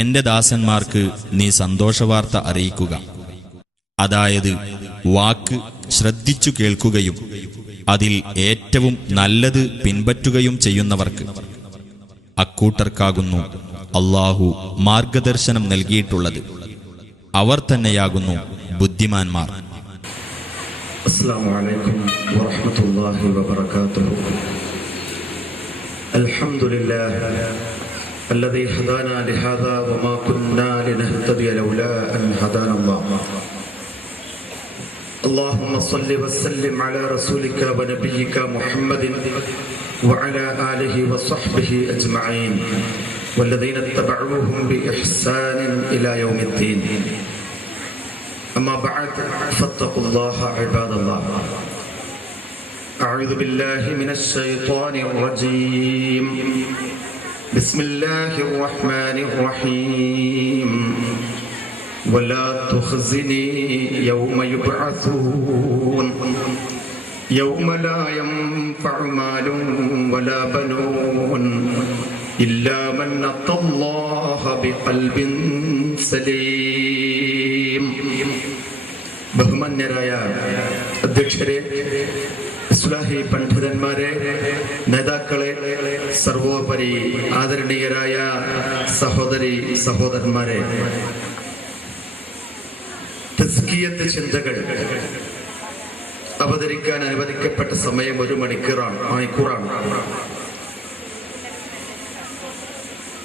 എന്റെ ദാസന്മാർക്ക് നീ സന്തോഷവാർത്ത അറിയിക്കുക. അതായത് വാക്ക് ശ്രദ്ധിച്ചു കേൾക്കുകയും അതിൽ ഏറ്റവും നല്ലത് പിൻപറ്റുകയും ചെയ്യുന്നവർക്ക്. അക്കൂട്ടർക്കാകുന്നു അല്ലാഹു മാർഗദർശനം നൽകിയിട്ടുള്ളത്. അവർ തന്നെയാകുന്നു ബുദ്ധിമാന്മാർ. അസ്സലാമു അലൈക്കും വറഹ്മത്തുള്ളാഹി വബറകാതുഹു. അൽഹംദുലില്ലാഹി الذي هدانا لهذا وما كنا لنهتدي لولا أن هدانا الله. اللهم صل وسلم على رسولك ونبيك محمد وعلى آله وصحبه أجمعين والذين اتبعوهم بإحسان إلى يوم الدين. أما بعد فاتقوا الله عباد الله. أعوذ بالله من الشيطان الرجيم. بسم الله الرحمن الرحيم. ولا تخزني يوم يبعثون يوم لا ينفع مال ولا بنون إلا من أتى الله بقلب سليم. ബഹുമാന്യരായ അധ്യക്ഷരെ, ഇസ്ലാഹി പണ്ഡിതന്മാരെ, നേതാക്കളെ, സർവോപരി ആദരണീയരായ സഹോദരി സഹോദരന്മാരെ, തസ്കിയത്ത് ചിന്തകൾ അവതരിക്കാൻ അനുവദിക്കപ്പെട്ട സമയം 1 മണിക്കൂറാണ്.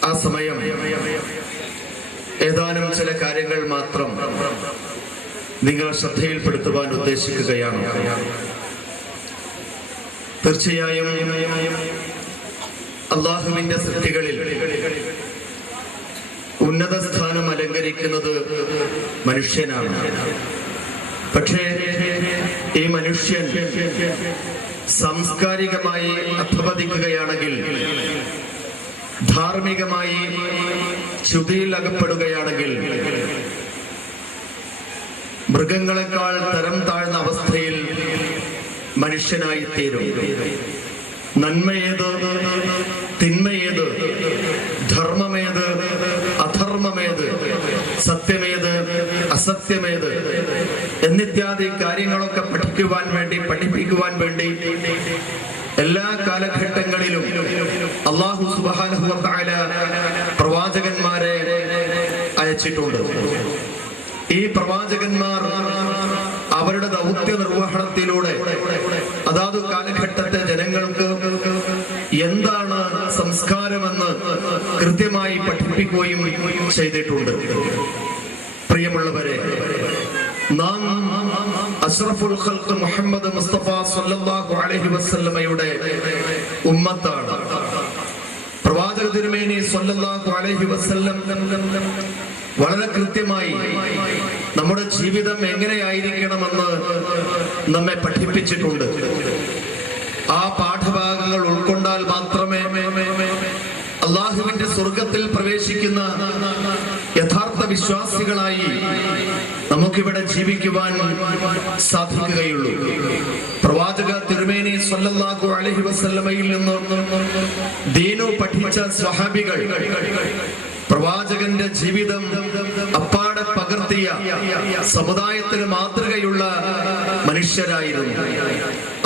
ആ സമയം ഏതാനും ചില കാര്യങ്ങൾ മാത്രം നിങ്ങളെ ശ്രദ്ധയിൽപ്പെടുത്തുവാൻ ഉദ്ദേശിക്കുകയാണ്. തീർച്ചയായും അല്ലാഹുവിന്റെ സൃഷ്ടികളിൽ ഉന്നത സ്ഥാനം അലങ്കരിക്കുന്നത് മനുഷ്യനാണ്. പക്ഷേ ഈ മനുഷ്യൻ സാംസ്കാരികമായി അധപതിക്കുകയാണെങ്കിൽ, ധാർമ്മികമായി ചുതിയിൽ അകപ്പെടുകയാണെങ്കിൽ, മൃഗങ്ങളെക്കാൾ തരം താഴ്ന്ന അവസ്ഥയിൽ മനുഷ്യനായി തീരും. നന്മയേത്, തിന്മയേത്, ധർമ്മമേത്, അധർമ്മമേത്, സത്യമേത്, അസത്യമേത് എന്നിത്യാദി കാര്യങ്ങളൊക്കെ പഠിപ്പിക്കുവാൻ വേണ്ടി എല്ലാ കാലഘട്ടങ്ങളിലും അല്ലാഹു സുബ്ഹാനഹു വ തആല പ്രവാചകന്മാരെ അയച്ചിട്ടുണ്ട്. ഈ പ്രവാചകന്മാർ അവരുടെ ദൗത്യ നിർവഹണത്തിലൂടെ അതാത് കാലഘട്ടത്തെ ജനങ്ങൾക്ക് എന്താണ് സംസ്കാരമെന്ന് കൃത്യമായി പഠിപ്പിക്കുകയും ചെയ്തിട്ടുണ്ട്. പ്രിയമുള്ളവരെ, നാം അഷ്റഫുൽ ഖൽഖ് മുഹമ്മദ് മുസ്തഫ സല്ലല്ലാഹു അലൈഹി വസല്ലമയുടെ ഉമ്മത്താണ്. പ്രവാചക തിരുമേനി സല്ലല്ലാഹു അലൈഹി വസല്ലം വളരെ കൃത്യമായി നമ്മുടെ ജീവിതം എങ്ങനെയായിരിക്കണമെന്ന് നമ്മെ പഠിപ്പിച്ചിട്ടുണ്ട്. ആ പാഠഭാഗങ്ങൾ ഉൾക്കൊണ്ടാൽ മാത്രമേ അല്ലാഹുവിന്റെ സ്വർഗത്തിൽ പ്രവേശിക്കുന്ന യഥാർത്ഥ വിശ്വാസികളായി നമുക്കിവിടെ ജീവിക്കുവാൻ സാധിക്കുകയുള്ളൂ. പ്രവാചക തിരുമേനി സല്ലല്ലാഹു അലൈഹി വസല്ലമയിൽ നിന്ന് ദീനു പഠിച്ച സ്വഹാബികൾ പ്രവാചകന്റെ ജീവിതം അപ്പാടെ പകർത്തിയ സമുദായത്തിന് മാതൃകയുള്ള മനുഷ്യരായിരുന്നു.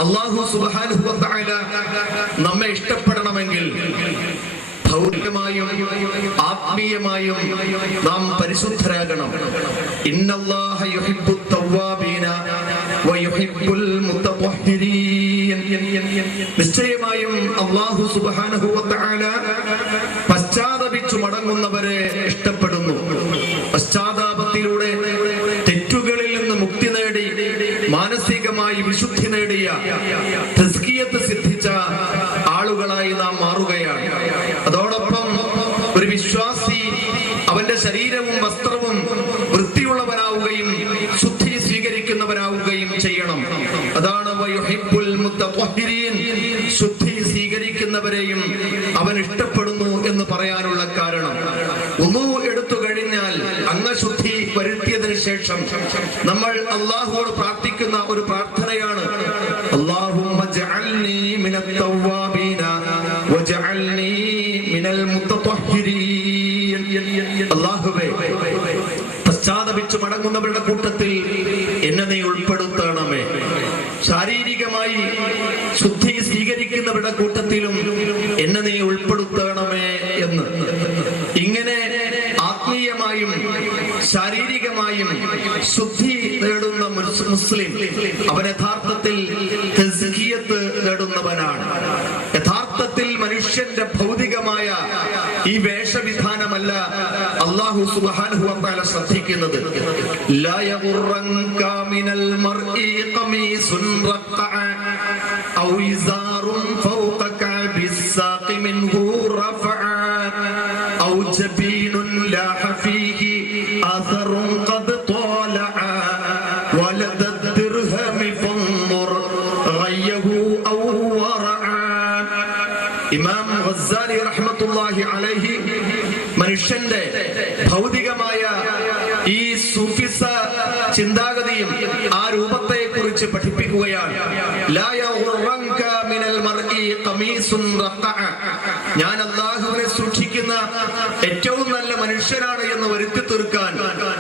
അല്ലാഹു സുബ്ഹാനഹു വ തആല നമ്മെ ഇഷ്ടപ്പെടണമെങ്കിൽ ഭൗതികമായും ആത്മീയമായും നാം പരിശുദ്ധരാകണം. ഇന്നല്ലാഹ യുഹിബ്ബുത് തവ്വാബീന വയുഹിബ്ബുൽ മുതത്വഹിരീൻ. നിശ്ചയമായും അല്ലാഹു സുബ്ഹാനഹു വ തആല പശ്ചാത്തപിച്ചു മടങ്ങുന്നവരെ ഇഷ്ടപ്പെടുന്നു. പശ്ചാത്താപത്തിലൂടെ തെറ്റുകളിൽ നിന്ന് മുക്തി നേടി മാനസികമായി വിശുദ്ധി നേടിയ തസ്കിയത്ത് സിദ്ധിച്ച ആളുകളായി നാം മാറുകയാണ്. അതോടൊപ്പം ഒരു വിശ്വാസി അവന്റെ ശരീരവും വസ്ത്രവും വൃത്തിയുള്ളവനാവുകയും ശുദ്ധി സ്വീകരിക്കുന്നവനാവുകയും ചെയ്യണം. അതാണ് വയുഹിബ്ബുൽ മുതത്വഹിരീൻ. ശുദ്ധി സ്വീകരിക്കുന്നവരെയും അവൻ ഇഷ്ടപ്പെടുന്നു എന്ന് പറയാനുള്ള കാരണം, വുളൂ എടുത്തു കഴിഞ്ഞാൽ അംഗശുദ്ധി വരുത്തിയതിനു ശേഷം നമ്മൾ അല്ലാഹുവോട് പ്രാർത്ഥിക്കുന്ന ഒരു പ്രാർത്ഥനയാണ്, അല്ലാഹുമ്മ ജഅൽനി മിനത് തവ്വാബീന വജഅൽനി മിനൽ മുതത്വഹിരീൻ. അല്ലാഹുവേ, പശ്ചാത്തപിച്ച് മടങ്ങുന്നവരുടെ കൂട്ടത്തിൽ എന്നെ നീ ഉൾപ്പെടുത്തണമേ. ശാരീരികമായി ശുദ്ധി സ്വീകരിക്കുന്നവരുടെ കൂട്ടത്തിലും എന്നെ നീ ഉൾപ്പെടുത്തണമേ എന്ന്. ഇങ്ങനെ ആത്മീയമായും ശാരീരികമായും ശുദ്ധി നേടുന്ന മുസ്ലിം അവൻ യഥാർത്ഥത്തിൽ തസ്കിയത്ത് നേടുന്നവനാണ്. യഥാർത്ഥത്തിൽ മനുഷ്യന്റെ ഭൗതികമായ ഈ വേഷവിധാനമല്ല അല്ലാഹു സുബ്ഹാനഹു വ തആല ശ്രദ്ധിക്കുന്നത്. ലാ യഗുറൻക മിനൽ മർഇ ഖമീസുൻ റഖഅ ഔ ഇസാറുൻ ഫൗഖക ബിസ്സാഖി മിൻഹു റഫഅ ഔ ജബീനുൻ ലാഹ ഫീഹി അസറുൻ ഖദ് ത്വലഅ വലദ ദിർഹമി ഫൻദുർ ഗയ്യഹു ഔ വറഅ. ഇമാം ഗസ്സാലി റഹ്മത്തുള്ളാഹി അലൈഹി മനുഷ്യന്റെ ഭൗതികമായ ഈ സൂഫിസ ചിന്താഗതിയും ആ രൂപത്തെ കുറിച്ച് പഠിപ്പിക്കുകയാണ്. ലാ യഗുറൻക മിനൽ മർഇ ഖമീസുൻ റഖഅ. ഞാൻ അല്ലാഹുവിനെ സൂക്ഷിക്കുന്ന ഏറ്റവും നല്ല മനുഷ്യനാണ് എന്ന് വരുത്തി തീർക്കാൻ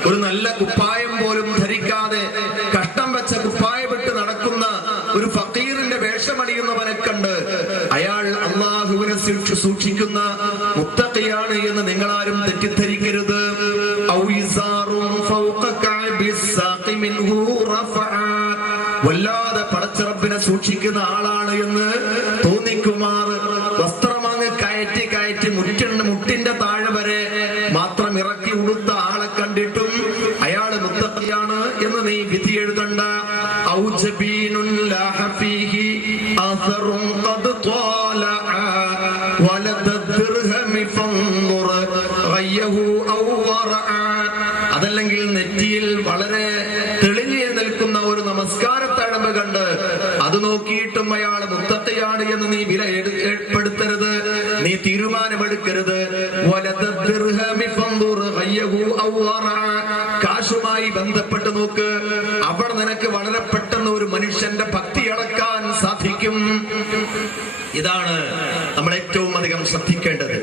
ഒരു നല്ല കുപ്പായം പോലും ധരിക്കാതെ കഷ്ടം വെച്ച കുപ്പായമിട്ട് നടക്കുന്ന ഒരു ഫക്കീറിന്റെ വേഷമണിയുന്നവനെ കണ്ട് അയാൾ അല്ലാഹുവിനെ സൂക്ഷിക്കുന്ന മുത്തഖിയാണ് എന്ന് നിങ്ങളാരും തെറ്റിദ്ധരിക്കരുത്. വല്ലാതെ പടച്ച റബ്ബിനെ സൂക്ഷിക്കുന്ന ആളാണ് എന്ന് തോന്നിക്കുമാർ വസ്ത്രമങ്ങ് കയറ്റി കയറ്റി മുട്ടിന്റെ താഴെ വരെ മാത്രം ഇറക്കി ഉടുത്ത ആളെ കണ്ടിട്ടും അയാള് മുത്തഖിയാണ് എന്ന് നീ വിധി എഴുതണ്ട. ഔജബീനുൻ ലാഹ ഫീഹി അസറുൻ ഖദ് ത്വലഅ വലദ ദിർഹമി ഫൻദുർ ഗയ്യഹു ഔ വറഅ. അതല്ലെങ്കിൽ നെറ്റിയിൽ വളരെ തെളിഞ്ഞു നിൽക്കുന്ന ഒരു നമസ്കാരത്തഴമ്പ് കണ്ട് അത് നോക്കിയിട്ടും അയാൾ മുത്തഖിയാണ് എന്ന് നീ വില ഏർപ്പെടുത്തരുത്, നീ തീരുമാനമെടുക്കരുത്. വലദ ദിർഹമി ഫൻദുർ ഗയ്യഹു ഔ വറഅ. കാശുമായി ബന്ധപ്പെട്ട് നോക്ക്, അവിടെ നിനക്ക് വളരെ പെട്ടെന്ന് ഒരു മനുഷ്യന്റെ ഭക്തി അളക്കാൻ സാധിക്കും. ഇതാണ് നമ്മൾ ഏറ്റവും അധികം ശ്രദ്ധിക്കേണ്ടത്.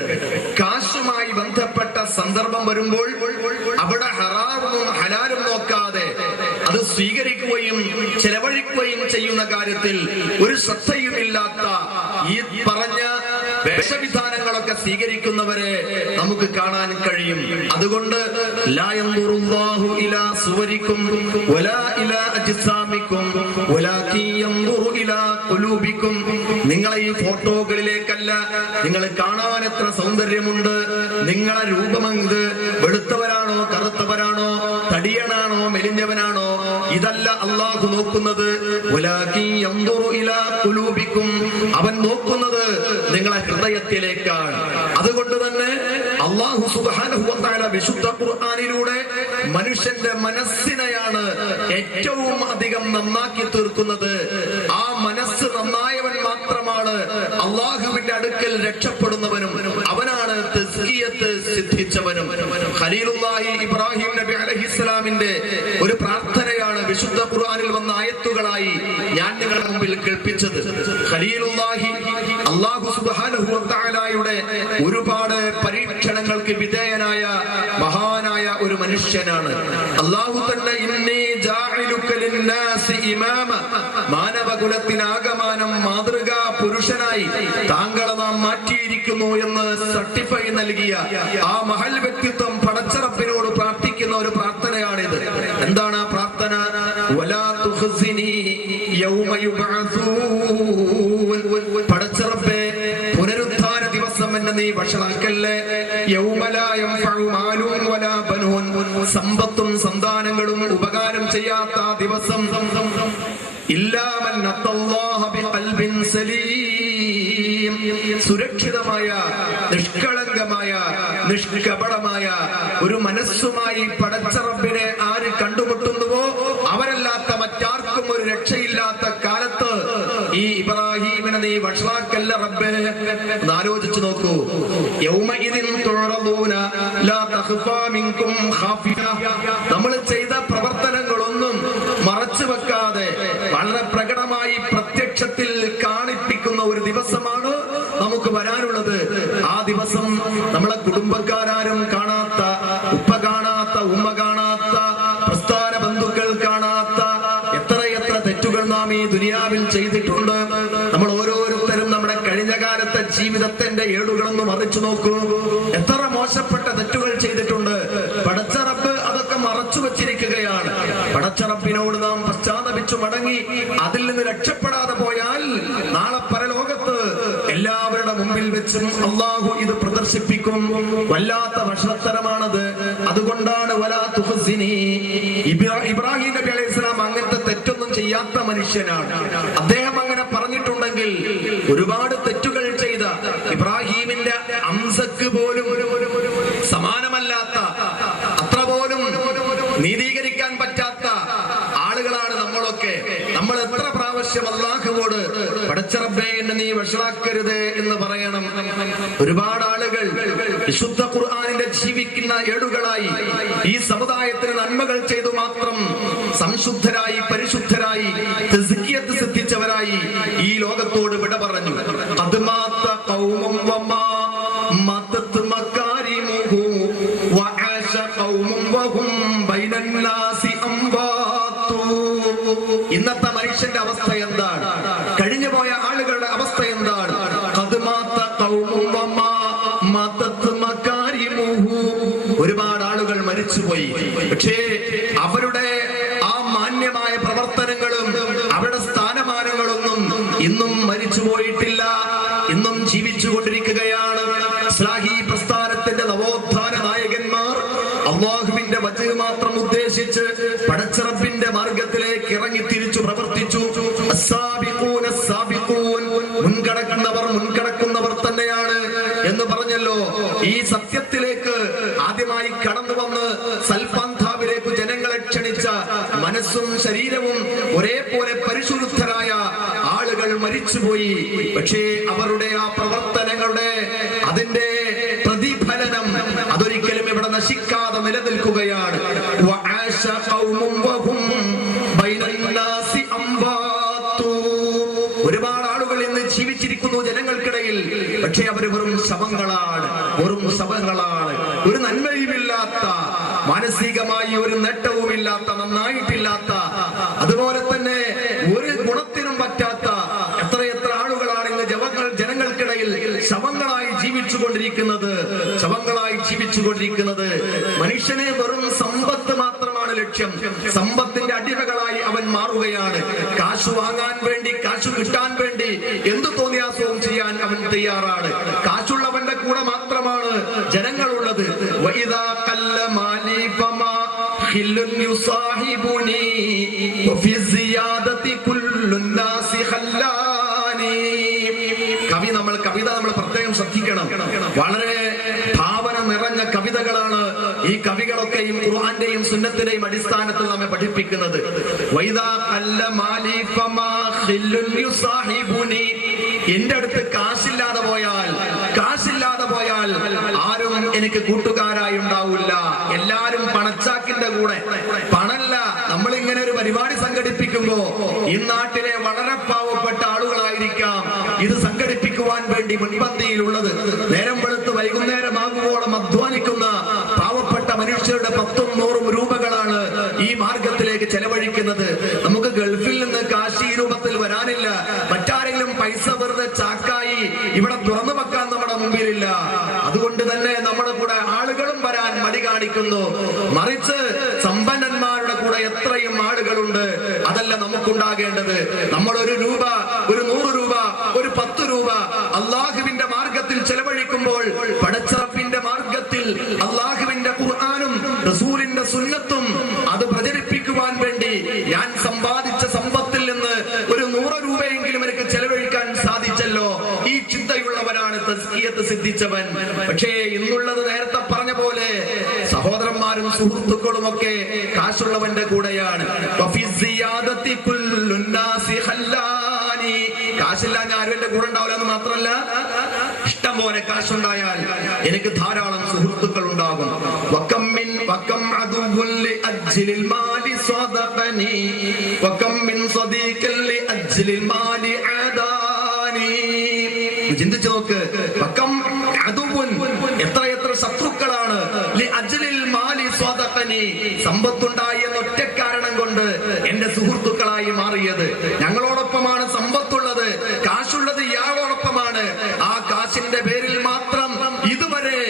കാശുമായി ബന്ധപ്പെട്ട സന്ദർഭം വരുമ്പോൾ അവിടെ ഹറാമും ഹലാലും നോക്കാതെ അത് സ്വീകരിക്കുകയും ചെലവഴിക്കുകയും ചെയ്യുന്ന കാര്യത്തിൽ ഒരു ശ്രദ്ധയുമില്ലാത്ത ഈ പറഞ്ഞ വേഷവിധാനങ്ങളൊക്കെ സ്വീകരിക്കുന്നവരെ നമുക്ക് കാണാൻ കഴിയും. അതുകൊണ്ട് ലാ യൻദുറുല്ലാഹു ഇലാ സുവരിക്കും വലാ ഇലാ അജ്സാമിക്കും വലാകിൻ യൻദുറു ഇലാ ഖുലൂബിക്കും. നിങ്ങളെ ഈ ഫോട്ടോകളിലേക്കല്ല, നിങ്ങൾ കാണാൻ എത്ര സൗന്ദര്യമുണ്ട്, നിങ്ങളെ രൂപമെന്ത്, വെളുത്തവരാണോ കറുത്തവരാണോ, തടിയനാണോ മെലിഞ്ഞവനാണോ, ഇതല്ല അല്ലാഹു നോക്കുന്നത്. വലാകിൻ യൻദുറു ഇലാ ഖുലൂബിക്കും. അവൻ നോക്കുന്നത് നിങ്ങളെ ഹൃദയത്തിലേക്കാണ്. അതുകൊണ്ട് തന്നെ അല്ലാഹു സുബ്ഹാനഹു വ തആല വിശുദ്ധ ഖുർആനിലൂടെ മനുഷ്യന്റെ മനസ്സിനെയാണ് ഏറ്റവും അധികം നന്നാക്കി തീർക്കുന്നത്. ആ മനസ്സ് നന്നായവൻ മാത്രമാണ് അല്ലാഹുവിന്റെ അടുക്കൽ രക്ഷപ്പെടുന്നവനും അവനാണ് തസ്കിയത്ത് സിദ്ധിച്ചവനും. ഖലീലുല്ലാഹി ഇബ്രാഹിം നബി അലൈഹിസ്സലാമിന്റെ ഒരു പ്രാർത്ഥനയാണ് വിശുദ്ധ ഖുർആനിൽ വന്ന ആയത്തുകളായി ഞാൻ നിങ്ങളുടെ മുമ്പിൽ കേൾപ്പിച്ചത്. ഖലീലുല്ലാഹി അല്ലാഹു സുബ്ഹാനഹു വ തആലയുടെ ഒരുപാട് പരീക്ഷണങ്ങൾക്ക് വിധേയനായ മഹാനായ ഒരു മനുഷ്യനാണ്. അല്ലാഹു തന്നെ ഇന്നീ ജാഇലുക ലിന്നാസി ഇമാമ, മാനവകുലത്തിനാകമാനം മാതൃകാ പുരുഷനായി താങ്കളെ നാം മാറ്റിയിരിക്കുന്നു എന്ന് സർട്ടിഫൈ നൽകിയ ആ മഹൽ വ്യക്തിത്വം പടച്ച റബ്ബിനോട് പ്രാർത്ഥിക്കുന്ന ഒരു പ്രാർത്ഥനയാണിത്. എന്താണ് ആ പ്രാർത്ഥന? വലാ തുഖ്സിനി യൗമ യുബ്അസൂൻ. പടച്ച റബ്ബേ, പുനരുദ്ധാന ദിവസം എന്നെ നീ വഷളാക്കല്ലേ. യൗമ ലാ യൻഫഉ മാലുൻ വലാ ബനൂൻ. സമ്പത്തും സന്താനങ്ങളും ഉപകാരം ചെയ്യാത്ത ആ ദിവസം. ഇല്ലാ മൻ അത്തല്ലാഹ ബിഖൽബിൻ സലീം. സുരക്ഷിതമായ, നിഷ്കളങ്കമായ, നിഷ്കപടമായ ഒരു മനസ്സുമായി പടച്ച റബ്ബിനെ ആര് കണ്ടുമുട്ടുന്നുവോ അവരല്ലാത്ത മറ്റാർക്കും ഒരു രക്ഷയില്ലാത്ത കാലത്ത് ഈ ഇബ്രാഹീമിനെ നീ വഷളാക്കല്ല റബ്ബേ. ഒന്ന് ആലോചിച്ചു നോക്കൂ. യൗമഇദിൻ തുറദൂന ലാ തഖ്ഫാ മിൻകും ഖാഫിയ. നമ്മൾ ചെയ്ത പ്രവർത്തനങ്ങളൊന്നും മറച്ചു വെക്കാതെ വളരെ പ്രകടമായി പ്രത്യക്ഷത്തിൽ കാണിപ്പിക്കുന്ന ഒരു ദിവസമാണ് നമുക്ക് വരാനുള്ളത്. ആ ദിവസം നമ്മളെ കുടുംബക്കാരും കാണാത്ത, ദുനിയാവിൽ ചെയ്തിട്ടുണ്ട്. നമ്മൾ ഓരോരുത്തരും നമ്മുടെ കഴിഞ്ഞ കാലത്തെ ജീവിതത്തിന്റെ ഏടുകളൊന്ന് മറിച്ചു നോക്കൂ. എത്ര മോശപ്പെട്ട തെറ്റുകൾ ചെയ്തിട്ടുണ്ട്. പടച്ച റബ്ബ് അതൊക്കെ മറച്ചു വച്ചിരിക്കുകയാണ്. പടച്ച റബ്ബിനോട് നാം പശ്ചാത്തപിച്ചു മടങ്ങി അതിൽ നിന്ന് രക്ഷപ്പെടാതെ പോയാൽ നാളെ പരലോകത്ത് എല്ലാവരുടെ മുമ്പിൽ വെച്ചും അള്ളാഹു ഇത് പ്രദർശിപ്പിക്കും. വല്ലാത്ത ഭക്ഷണത്തരമാണത്. അതുകൊണ്ടാണ് വലാ തുഖ്സിനി. ഇബ്രാഹിം നബി അലൈഹി സ്വലാം അങ്ങനത്തെ തെറ്റൊന്നും ചെയ്യാത്ത മനുഷ്യനാണ്. അദ്ദേഹം അങ്ങനെ പറഞ്ഞിട്ടുണ്ടെങ്കിൽ ഒരുപാട് തെറ്റുകൾ ചെയ്ത ഇബ്രാഹീമിന്റെ അംസക്ക് പോലും സമാനമല്ലാത്ത, അത്ര പോലും നീതീകരിക്കാൻ പറ്റാത്ത ആളുകളാണ് നമ്മളൊക്കെ. നമ്മൾ എത്ര പ്രാവശ്യം അല്ലാഹുവോട് പടച്ച റബ്ബേ എന്നെ നീ വഷളാക്കരുത് എന്ന് പറയണം. ഒരുപാട് ആളുകൾ വിശുദ്ധ ഖുർആനിന്റെ ജീവിക്കുന്ന ഏടുകളായി ഈ സമുദായത്തിന് നന്മകൾ ചെയ്തു മാത്രം സംശുദ്ധരായി പരിശുദ്ധരായി തസ്കിയത്ത് സിദ്ധിച്ചവരായി ഈ ലോകത്തോട് വിട പറഞ്ഞു. അദ്മാത്ത ഖൗമും വമാ മതത് മകാരിമുഹു വആശ ഖൗമും വഹും ബൈനൻ നാസി അംവാതു. ഇന്നത്തെ മനുഷ്യന്റെ അവസ്ഥ എന്താണ്? കഴിഞ്ഞുപോയ ആളുകളുടെ അവസ്ഥ എന്താണ്? അദ്മാത്ത ഖൗമും വമാ മതത് മകാരിമുഹു. ഒരുപാട് ആളുകൾ മരിച്ചുപോയി. പക്ഷേ അവരുടെ ആ മാന്യമായ പ്രവർത്തനങ്ങളും അവരുടെ സ്ഥാനമാനങ്ങളൊന്നും ഇന്നും മരിച്ചുപോയിട്ടില്ല, ഇന്നും ജീവിച്ചുകൊണ്ടിരിക്കുകയാണ്. ഇസ്ലാഹി പ്രസ്ഥാനത്തിന്റെ നവോത്ഥാന നായകന്മാർ അല്ലാഹുവിന്റെ വജ്ഹ് മാത്രം ഉദ്ദേശിച്ച് പടച്ച റബ്ബിന്റെ മാർഗത്തിലേക്ക് ഇറങ്ങി തിരിച്ചു പ്രവർത്തിച്ചു. അസ്സാബിഖൂന അസ്സാബിഖൂൻ, മുൻകടക്കുന്നവർ തന്നെയാണ് എന്ന് പറഞ്ഞല്ലോ. ഈ സത്യത്തിലേക്ക് ആദ്യമായി കടന്നു വന്ന് സൽപന്ഥാവിലേക്ക് ജനങ്ങളെ ക്ഷണിച്ച മനസ്സും ശരീരവും ഒരേപോലെ പരിശുദ്ധരായ ആളുകൾ മരിച്ചുപോയി. പക്ഷേ അവരുടെ ആ പ്രവർത്തനങ്ങളുടെ അതിന്റെ പ്രതിഫലനം അതൊരിക്കലും ഇവിടെ നശിക്കാതെ നിലനിൽക്കുകയാണ്. വആശ ഖൗമും വഹും ബൈനൻ നാസി അംവാതു. ഒരുപാട് ആളുകൾ ഇന്ന് ജീവിച്ചിരിക്കുന്നു ജനങ്ങൾക്കിടയിൽ. പക്ഷേ അവർ വെറും ശവങ്ങളാണ്, വെറും ശവങ്ങളാണ്. ഒരു നന്മയുമില്ലാത്ത, മാനസികമായി ഒരു നേട്ടവുമില്ലാത്ത, നന്നായിട്ടില്ലാത്ത, അതുപോലെ തന്നെ ഒരു ഗുണത്തിനും പറ്റാത്ത എത്രയെത്ര ആളുകളാണ് ഇന്ന് ജനങ്ങൾക്കിടയിൽ ശവങ്ങളായി ജീവിച്ചുകൊണ്ടിരിക്കുന്നത്. മനുഷ്യനെ വെറും സമ്പത്ത് മാത്രമാണ് ലക്ഷ്യം. സമ്പത്തിന്റെ അടിമകളായി അവൻ മാറുകയാണ്. കാശ് വാങ്ങാൻ വേണ്ടി, കാശ് കിട്ടാൻ വേണ്ടി എന്തു തോന്നിയാസവും ചെയ്യാൻ അവൻ തയ്യാറാണ്. കാശുള്ളവന്റെ കൂടെ മാത്രമാണ് ജനങ്ങളുള്ളത്. വഇദാ ഖല്ല മാലി ഫമാ ഖില്ലുൻ യുസാഹിബുനി വഫി സിയാദതി കുല്ലുൻ നാസി ഖല്ലാനി. കവിത നമ്മൾ പ്രത്യേകം ശ്രദ്ധിക്കണം. വളരെ ഭാവന നിറഞ്ഞ കവിതകളാണ് ഈ കവികളൊക്കെയും ഖുർആന്റെയും സുന്നത്തിന്റെയും അടിസ്ഥാനത്തിൽ നമ്മെ പഠിപ്പിക്കുന്നത്. വൈദാ ഖല്ല മാലി ഫമാ ഖില്ലുൻ യുസാഹിബുനി. എന്റെ അടുത്ത് കാശില്ലാതെ പോയാൽ ആരും എനിക്ക് കൂട്ടുകാരായി ഉണ്ടാവില്ല. എല്ലാരും പണച്ചാക്കിന്റെ കൂടെ. പണല്ല, നമ്മളിങ്ങനെ ഒരു പരിപാടി സംഘടിപ്പിക്കുമ്പോ ഈ നാട്ടിലെ വളരെ പാവപ്പെട്ട ആളുകളായിരിക്കാം ഇത് സംഘടിപ്പിക്കുവാൻ വേണ്ടി മുൻപന്തിയിലുള്ളത്. നേരം വെളുത്ത് വൈകുന്നേരമാകുമ്പോഴും അധ്വാനിക്കുന്ന പാവപ്പെട്ട മനുഷ്യരുടെ 10-100 രൂപകളാണ് ഈ മാർഗത്തിലേക്ക് ചെലവഴിക്കുന്നത്. നമുക്ക് ഗൾഫിൽ നിന്ന് കാശി രൂപത്തിൽ വരാനില്ല. മറ്റാരെങ്കിലും പൈസ വെറുതെ ചാക്കായി ഇവിടെ തുറന്നു വെക്കാൻ നമ്മുടെ മുമ്പിലില്ല. അതുകൊണ്ട് തന്നെ നമ്മുടെ കൂടെ ആളുകളും വരാൻ മടി കാണിക്കുന്നു. മറിച്ച് സമ്പന്നന്മാരുടെ കൂടെ എത്രയും ആളുകളുണ്ട്. അതല്ല നമുക്കുണ്ടാകേണ്ടത്. നമ്മൾ 1 രൂപ, 100 രൂപ, 10 രൂപ അള്ളാഹുവിന്റെ മാർഗത്തിൽ ചെലവഴിക്കുമ്പോൾ പടച്ചറപ്പിന്റെ മാർഗത്തിൽ അള്ളാഹുവിന്റെ ഖുർആനും റസൂലിന്റെ സുന്നത്തും അത് പ്രചരിപ്പിക്കുവാൻ വേണ്ടി ഞാൻ സമ്പാദിച്ച സമ്പത്തിൽ നിന്ന് 100 രൂപയെങ്കിലും എനിക്ക് ചെലവഴിക്കാൻ സാധിച്ചല്ലോ. ഈ ചിന്തയുള്ളവനാണ് തസ്കിയത്ത് സിദ്ധിച്ചവൻ. പക്ഷേ ഇന്നുള്ളത് നേരത്തെ പറഞ്ഞ പോലെ സഹോദരന്മാരും സുഹൃത്തുക്കളും ഒക്കെ കാശുള്ളവന്റെ കൂടെയാണ്. കാശില്ല ആരും എന്റെ കൂടെ ഉണ്ടാവില്ല എന്ന് മാത്രമല്ല, ഇഷ്ടം പോലെ കാശുണ്ടായാൽ എനിക്ക് ധാരാളം സുഹൃത്തുക്കൾ ഉണ്ടാകും. ചിന്തിച്ചു നോക്ക്. എത്ര ശത്രുക്കളാണ് സമ്പത്തുണ്ടായി എന്ന ഒറ്റ കാരണം കൊണ്ട് എന്റെ സുഹൃത്തുക്കളായി മാറിയത്. ഞങ്ങളോടൊപ്പമാണ് സമ്പത്തുള്ളത്, കാശുള്ളത് ഇയാളോടൊപ്പമാണ്. ആ കാശിന്റെ പേരിൽ മാത്രം ഇതുവരെ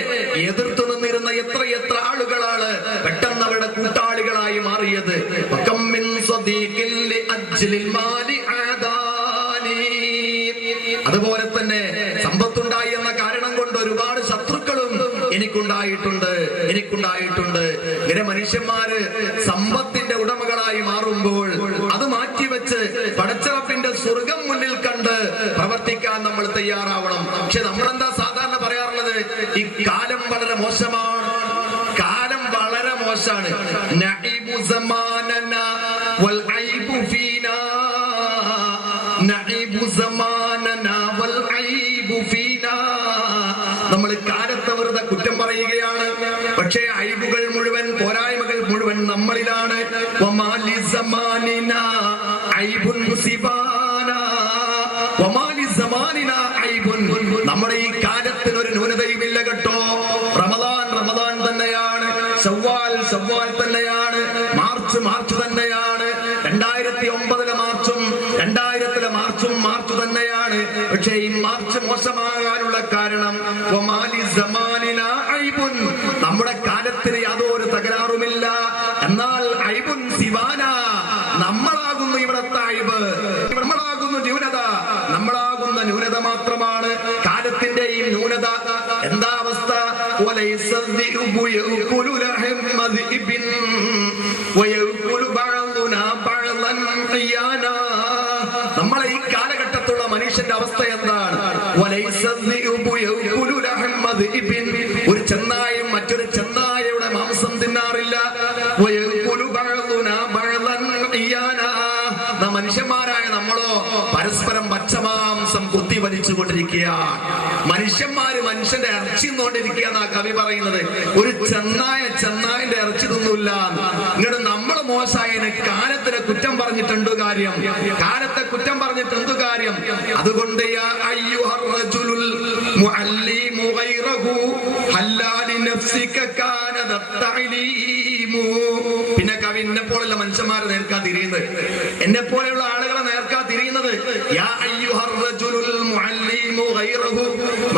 എതിർത്തു നിന്നിരുന്ന എത്ര ആളുകളാണ് പെട്ടെന്ന് അവരുടെ കൂട്ടാളികളായി മാറിയത്. അതുപോലെ തന്നെ സമ്പത്തുണ്ടായി എന്ന കാരണം കൊണ്ട് ഒരുപാട് ശത്രുക്കളും എനിക്കുണ്ടായിട്ടുണ്ട്. ഇങ്ങനെ മനുഷ്യന്മാര് സമ്പത്തിന്റെ ഉടമകളായി മാറുമ്പോൾ അത് മാറ്റിവെച്ച് പടച്ചറപ്പിന്റെ സ്വർഗം മുന്നിൽ കണ്ട് പ്രവർത്തിക്കാൻ നമ്മൾ തയ്യാറാവണം. പക്ഷെ നമ്മളെന്താ സാധാരണ പറയാറുള്ളത്? ഈ കാലം വളരെ മോശമാണ്, കാലം വളരെ മോശമാണ്. നഈബു സമാനനാ വൽ ഐബു ഫീനാ, നഈബു സമാനനാ വൽ ഐബു ഫീനാ. നമ്മൾ കാലത്തെ വെറുതെ കുറ്റം പറയുകയാണ്, പക്ഷേ ഐബുകൾ മുഴുവൻ, പോരായ്മകൾ മുഴുവൻ നമ്മളിലാണ്. വമാലി സമാനിനാ ഐബുൻ മുസിബാനാ, വമാലി സമാനിനാ ഐബുൻ. നമ്മുടെ ഈ കാലത്തിന് ഒരു ന്യൂനതയുമില്ല കേട്ടോ. റമദാൻ തന്നെയാണ്, ശവ്വാൽ തന്നെയാണ്, മാർച്ച് തന്നെയാണ്, 2009 മാർച്ചും 2000 മാർച്ച് തന്നെയാണ്. പക്ഷേ ഈ മാർച്ച് മോശമാകാനുള്ള കാരണം നമ്മുടെ കാലത്തിന് യാതൊരു തകരാറുമില്ല. എന്നാൽ ഐബുൻ സിവാന, നമ്മളാകുന്നു ഇവിടത്തെ ഐബ്, നമ്മളാകുന്നു ന്യൂനത, നമ്മളാകുന്ന ന്യൂനത മാത്രമാണ് കാലത്തിന്റെയും ന്യൂനത. എന്താ അവസ്ഥ? നമ്മളെ ഈ കാലഘട്ടത്തുള്ള മനുഷ്യന്റെ അവസ്ഥ എന്താണ്? ഒരു ചെന്നായും മറ്റൊരു ചെന്നായയുടെ മാംസം തിന്നാറില്ല. മനുഷ്യന്മാരായ നമ്മളോ പരസ്പരം പച്ചമാംസം കുത്തി വലിച്ചുകൊണ്ടിരിക്കുക. മനുഷ്യന്മാര് മനുഷ്യന്റെ ഇറച്ചി തിന്നുകൊണ്ടിരിക്കുക എന്നാ കവി പറയുന്നത്. ഒരു ചെന്നായന്റെ ഇറച്ചി തിന്നില്ല. ഇങ്ങോട്ട് നമ്മൾ മോശമായതിന് കാലത്തിനെ കുറ്റം പറഞ്ഞിട്ടെന്തു കാര്യം? കാലത്തെ കുറ്റം പറഞ്ഞിട്ടെന്തു കാര്യം? അതുകൊണ്ട് പിന്നെ കവി എന്നെ പോലുള്ള മനുഷ്യന്മാരെ നേർക്കാ തിരിയുന്നത്, എന്നെ പോലെയുള്ള ആളുകളെ നേർക്കാ തിരിയുന്നത്.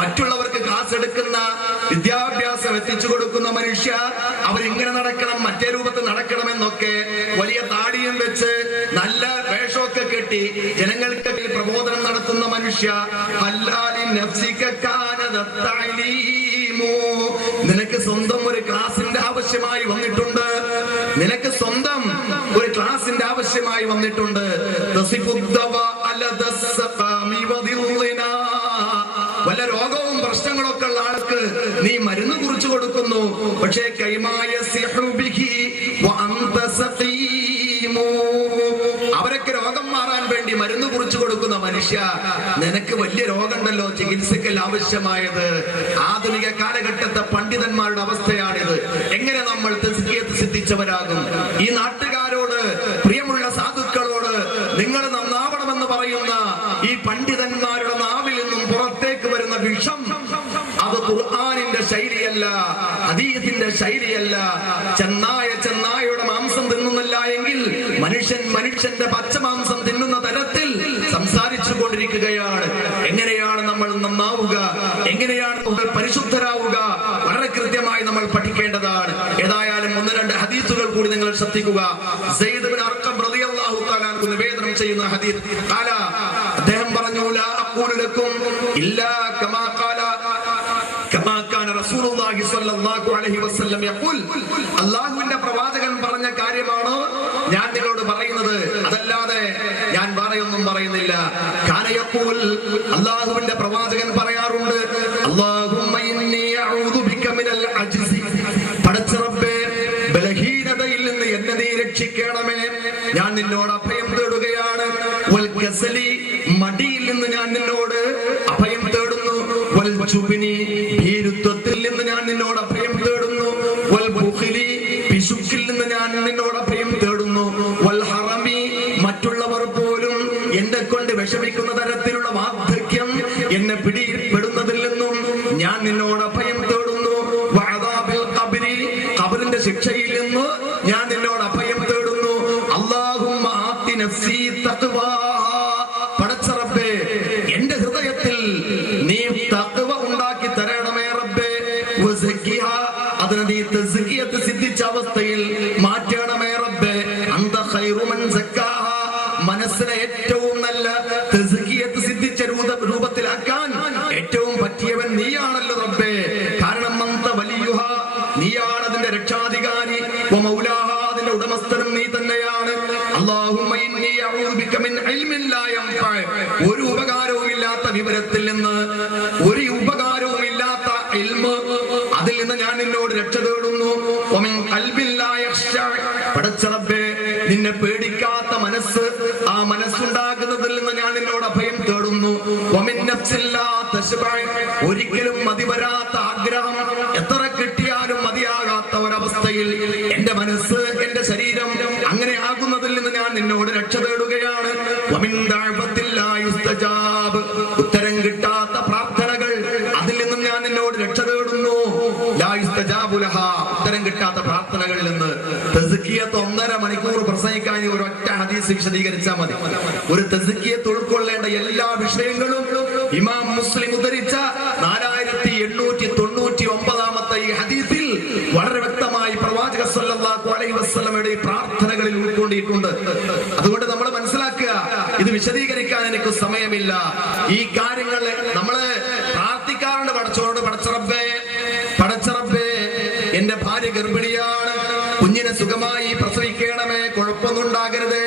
മറ്റുള്ളവർക്ക് ക്ലാസ് എടുക്കുന്ന, വിദ്യാഭ്യാസം എത്തിച്ചു കൊടുക്കുന്ന മനുഷ്യ, അവരിങ്ങനെ നടക്കണം, മറ്റേ രൂപത്തിൽ നടക്കണമെന്നൊക്കെ വലിയ താടിയും വെച്ച് നല്ല വേഷമൊക്കെ കെട്ടി ജനങ്ങൾക്ക് പ്രബോധനം നടത്തുന്ന മനുഷ്യ, നിനക്ക് സ്വന്തം ഒരു ക്ലാസിന്റെ ആവശ്യമായി വന്നിട്ടുണ്ട്. നിനക്ക് സ്വന്തം ഒരു ക്ലാസിന്റെ ആവശ്യമായി വന്നിട്ടുണ്ട്. വല്ല രോഗവും പ്രശ്നങ്ങളൊക്കെ ഉള്ള ആൾക്ക് നീ മരുന്ന് കുറിച്ചു കൊടുക്കുന്നു. പക്ഷേ അവരൊക്കെ രോഗം മാറാൻ വേണ്ടി മരുന്ന് കുറിച്ചു കൊടുക്കുന്ന മനുഷ്യ, നിനക്ക് വലിയ രോഗമുണ്ടല്ലോ, ചികിത്സയ്ക്കൽ ആവശ്യമായത്. ആധുനിക കാലഘട്ടത്തെ പണ്ഡിതന്മാരുടെ അവസ്ഥയാണിത്. എങ്ങനെ നമ്മൾ തസ്കിയത്ത് സിദ്ധിച്ചവരാകും? ഈ നാട്ടുകാരോട്, പ്രിയമുള്ള സാധുക്കളോട് നിങ്ങൾ നന്നാവണമെന്ന് പറയുന്ന ഈ പണ്ഡിതന്മാരുടെ നാവിൽ നിന്നും പുറത്തേക്ക് വരുന്ന വിഷം, അത് ഖുർആനിന്റെ ശൈലിയല്ല, ഹദീസിന്റെ ശൈലിയല്ല. ചെന്നായയുടെ മാംസം തിന്നുന്നില്ല എങ്കിൽ മനുഷ്യന്റെ പച്ചമാംസം തിന്നുന്ന തരത്തിൽ സംസാരിച്ചു കൊണ്ടിരിക്കുകയാണ്. എങ്ങനെയാണ് നമ്മൾ നന്നാവുക? എങ്ങനെയാണ് നമ്മൾ പരിശുദ്ധരാവുക? വളരെ കൃത്യമായി നമ്മൾ പഠിക്കേണ്ടതാണ്. ഏതായാലും 1-2 ഹദീസുകൾ കൂടി നിങ്ങൾ ശ്രദ്ധിക്കുക. സയ്യിദ് ഇബ്നു അർഖം റളിയല്ലാഹു തആല അൻഹു നിവേദനം ചെയ്യുന്ന ഹദീസ്, അദ്ദേഹം പറഞ്ഞു, ലാ അഖൂലു ലക്കും ഇല്ലാ കമാ ഖാല റസൂലുള്ളാഹി സ്വല്ലല്ലാഹു അലൈഹി വസല്ലം യഖൂൽ. അല്ലാഹുവിന്റെ പ്രവാചകൻ പറഞ്ഞ കാര്യമാണ് ഞാൻ നിങ്ങളോട് പറയുന്നത്, അതല്ലാതെ ഞാൻ വേറെയൊന്നും പറയുന്നില്ല. കാന യഖൂൽ, അല്ലാഹുവിന്റെ പ്രവാചകൻ പറയാറുണ്ട്, അല്ലാഹുമ്മ ഇന്നി അഊദു ബിക മിനൽ അജ്സി, പടച്ച റബ്ബേ ബലഹീനതയിൽ നിന്ന് എന്നെ നീ രക്ഷിക്കണമേ, ഞാൻ നിന്നോട് അഭയം തേടുകയാണ്. വൽ കസലി, മടിയിൽ നിന്ന് ഞാൻ നിന്നോട് അഭയം തേടുന്നു. വൽ ജുബ്നി, ഭീരുത്വത്തിൽ നിന്ന് ഞാൻ നിന്നോട് അഭയം തേടുന്നു. വൽ ബുഖ്ലി, പിശുക്കിൽ നിന്ന് ഞാൻ നിന്നോട് അഭയം തേടുന്നു. വൽ ഹറമി, മറ്റുള്ളവർ പോലും എന്നെ കൊണ്ട് വിഷമിക്കുന്ന തരത്തിലുള്ള വാർദ്ധക്യം എന്നെ പിടിപ്പെടുന്നതിൽ നിന്നും ഞാൻ നിന്നോട് അഭയം തേടുന്നു. വഅദാബിൽ ഖബ്രി, ഖബറിന്റെ ശിക്ഷയിൽ നിന്ന് ഞാൻ നിന്നോട് അഭയം തേടുന്നു. അല്ലാഹുമ്മ ആതി നഫ്സി തഖ്വാഹാ, പടച്ച റബ്ബേ എന്റെ ഹൃദയത്തിൽ നീ തഖ്വ ഉണ്ടാക്കി തരണമേ റബ്ബേ. വസക്കിഹാ, അതിനെ നീ തസ്കിയത്ത് സിദ്ധിച്ച അവസ്ഥയിൽ മാറ്റണമേ റബ്ബേ. അന്ത ഖൈറു മൻ സക്കാഹാ, മനസ്സിനെ ഏറ്റവും നല്ല തസ്കിയത്ത് സിദ്ധിച്ച രൂപത്തിലാക്കാൻ ഏറ്റവും പറ്റിയവൻ നീയാണല്ലോ റബ്ബേ. കാരണം അന്ത വലിയുഹ, നീയാണ് അതിന്റെ രക്ഷാധികാരി. വമൗലാഹ, അതിന്റെ ഉടമസ്ഥനും നീ തന്നെയാണ്. അല്ലാഹുമ്മ ഇന്നി അഊദു ബിക മിൻ ഇൽമിൻ ലാ യൻഫഅ, ഒരു ഉപകാരവും ഇല്ലാത്ത വിവരത്തിൽ നിന്ന്, ഒരു ഉപകാരവും ഇല്ലാത്ത ഇൽമ്, അതിൽ നിന്ന് ഞാൻ നിന്നോട് രക്ഷ തേടുന്നു. വമിൻ ഖൽബിൻ ലാ യഖ്ശഅ, പടച്ച റബ്ബേ നിന്നെ പേടിക്കാത്ത മനസ്സ്, ആ മനസ്സുണ്ടാകുന്നതിൽ നിന്ന് ഞാൻ നിന്നോട് അഭയം തേടുന്നു. വമിൻ നഫ്സിൻ ലാ തശ്ബഅ, ഒരിക്കലും മതി വരാത്ത ആഗ്രഹം, എത്ര കിട്ടിയാലും മതിയാകാത്ത ഒരവസ്ഥയിൽ എന്റെ മനസ്സ്, എന്റെ ശരീരം അങ്ങനെ ആകുന്നതിൽ നിന്ന് ഞാൻ നിന്നോട് രക്ഷ തേടുകയാണ്. വമിൻ ദഅവത്തിൻ ലാ യുസ്തജാബ്, ഉത്തരം കിട്ടാത്ത പ്രാർത്ഥനകൾ, അതിൽ നിന്നും ഞാൻ നിന്നോട് രക്ഷ തേടുന്നു. ലാ യുസ്തജാബു ലഹാ, ഉത്തരം കിട്ടാത്ത പ്രാർത്ഥനകളിൽ നിന്ന്. തസ്കിയത്ത് 1.5 മണിക്കൂർ പ്രസംഗിക്കാൻ ഒരൊറ്റ ഹദീസ് വിശദീകരിച്ചാൽ മതി. ഒരു തസ്കിയത്ത് ഉൾക്കൊള്ളേണ്ട എല്ലാ വിഷയങ്ങളും ഇമാം മുസ്ലിം ഉദ്ധരിച്ച 4899 ഈ ഹദീസിൽ വളരെ വ്യക്തമായി പ്രവാചക സല്ലല്ലാഹു അലൈഹി വസല്ലമയുടെ പ്രാർത്ഥനകളിൽ ഉൾക്കൊണ്ടിട്ടുണ്ട്. അതുകൊണ്ട് നമ്മൾ മനസ്സിലാക്കുക, ഇത് വിശദീകരിക്കാൻ എനിക്ക് സമയമില്ല. ഈ കാര്യങ്ങൾ നമ്മള് പ്രാർത്ഥിക്കാറുണ്ട്. പടച്ചോട്, പടച്ച റബ്ബേ എന്റെ ഭാര്യ ഗർഭിണിയാണ്, കുഞ്ഞിനെ സുഖമായി പ്രസവിക്കണമേ, കുഴപ്പമൊന്നും ഉണ്ടാകരുത്.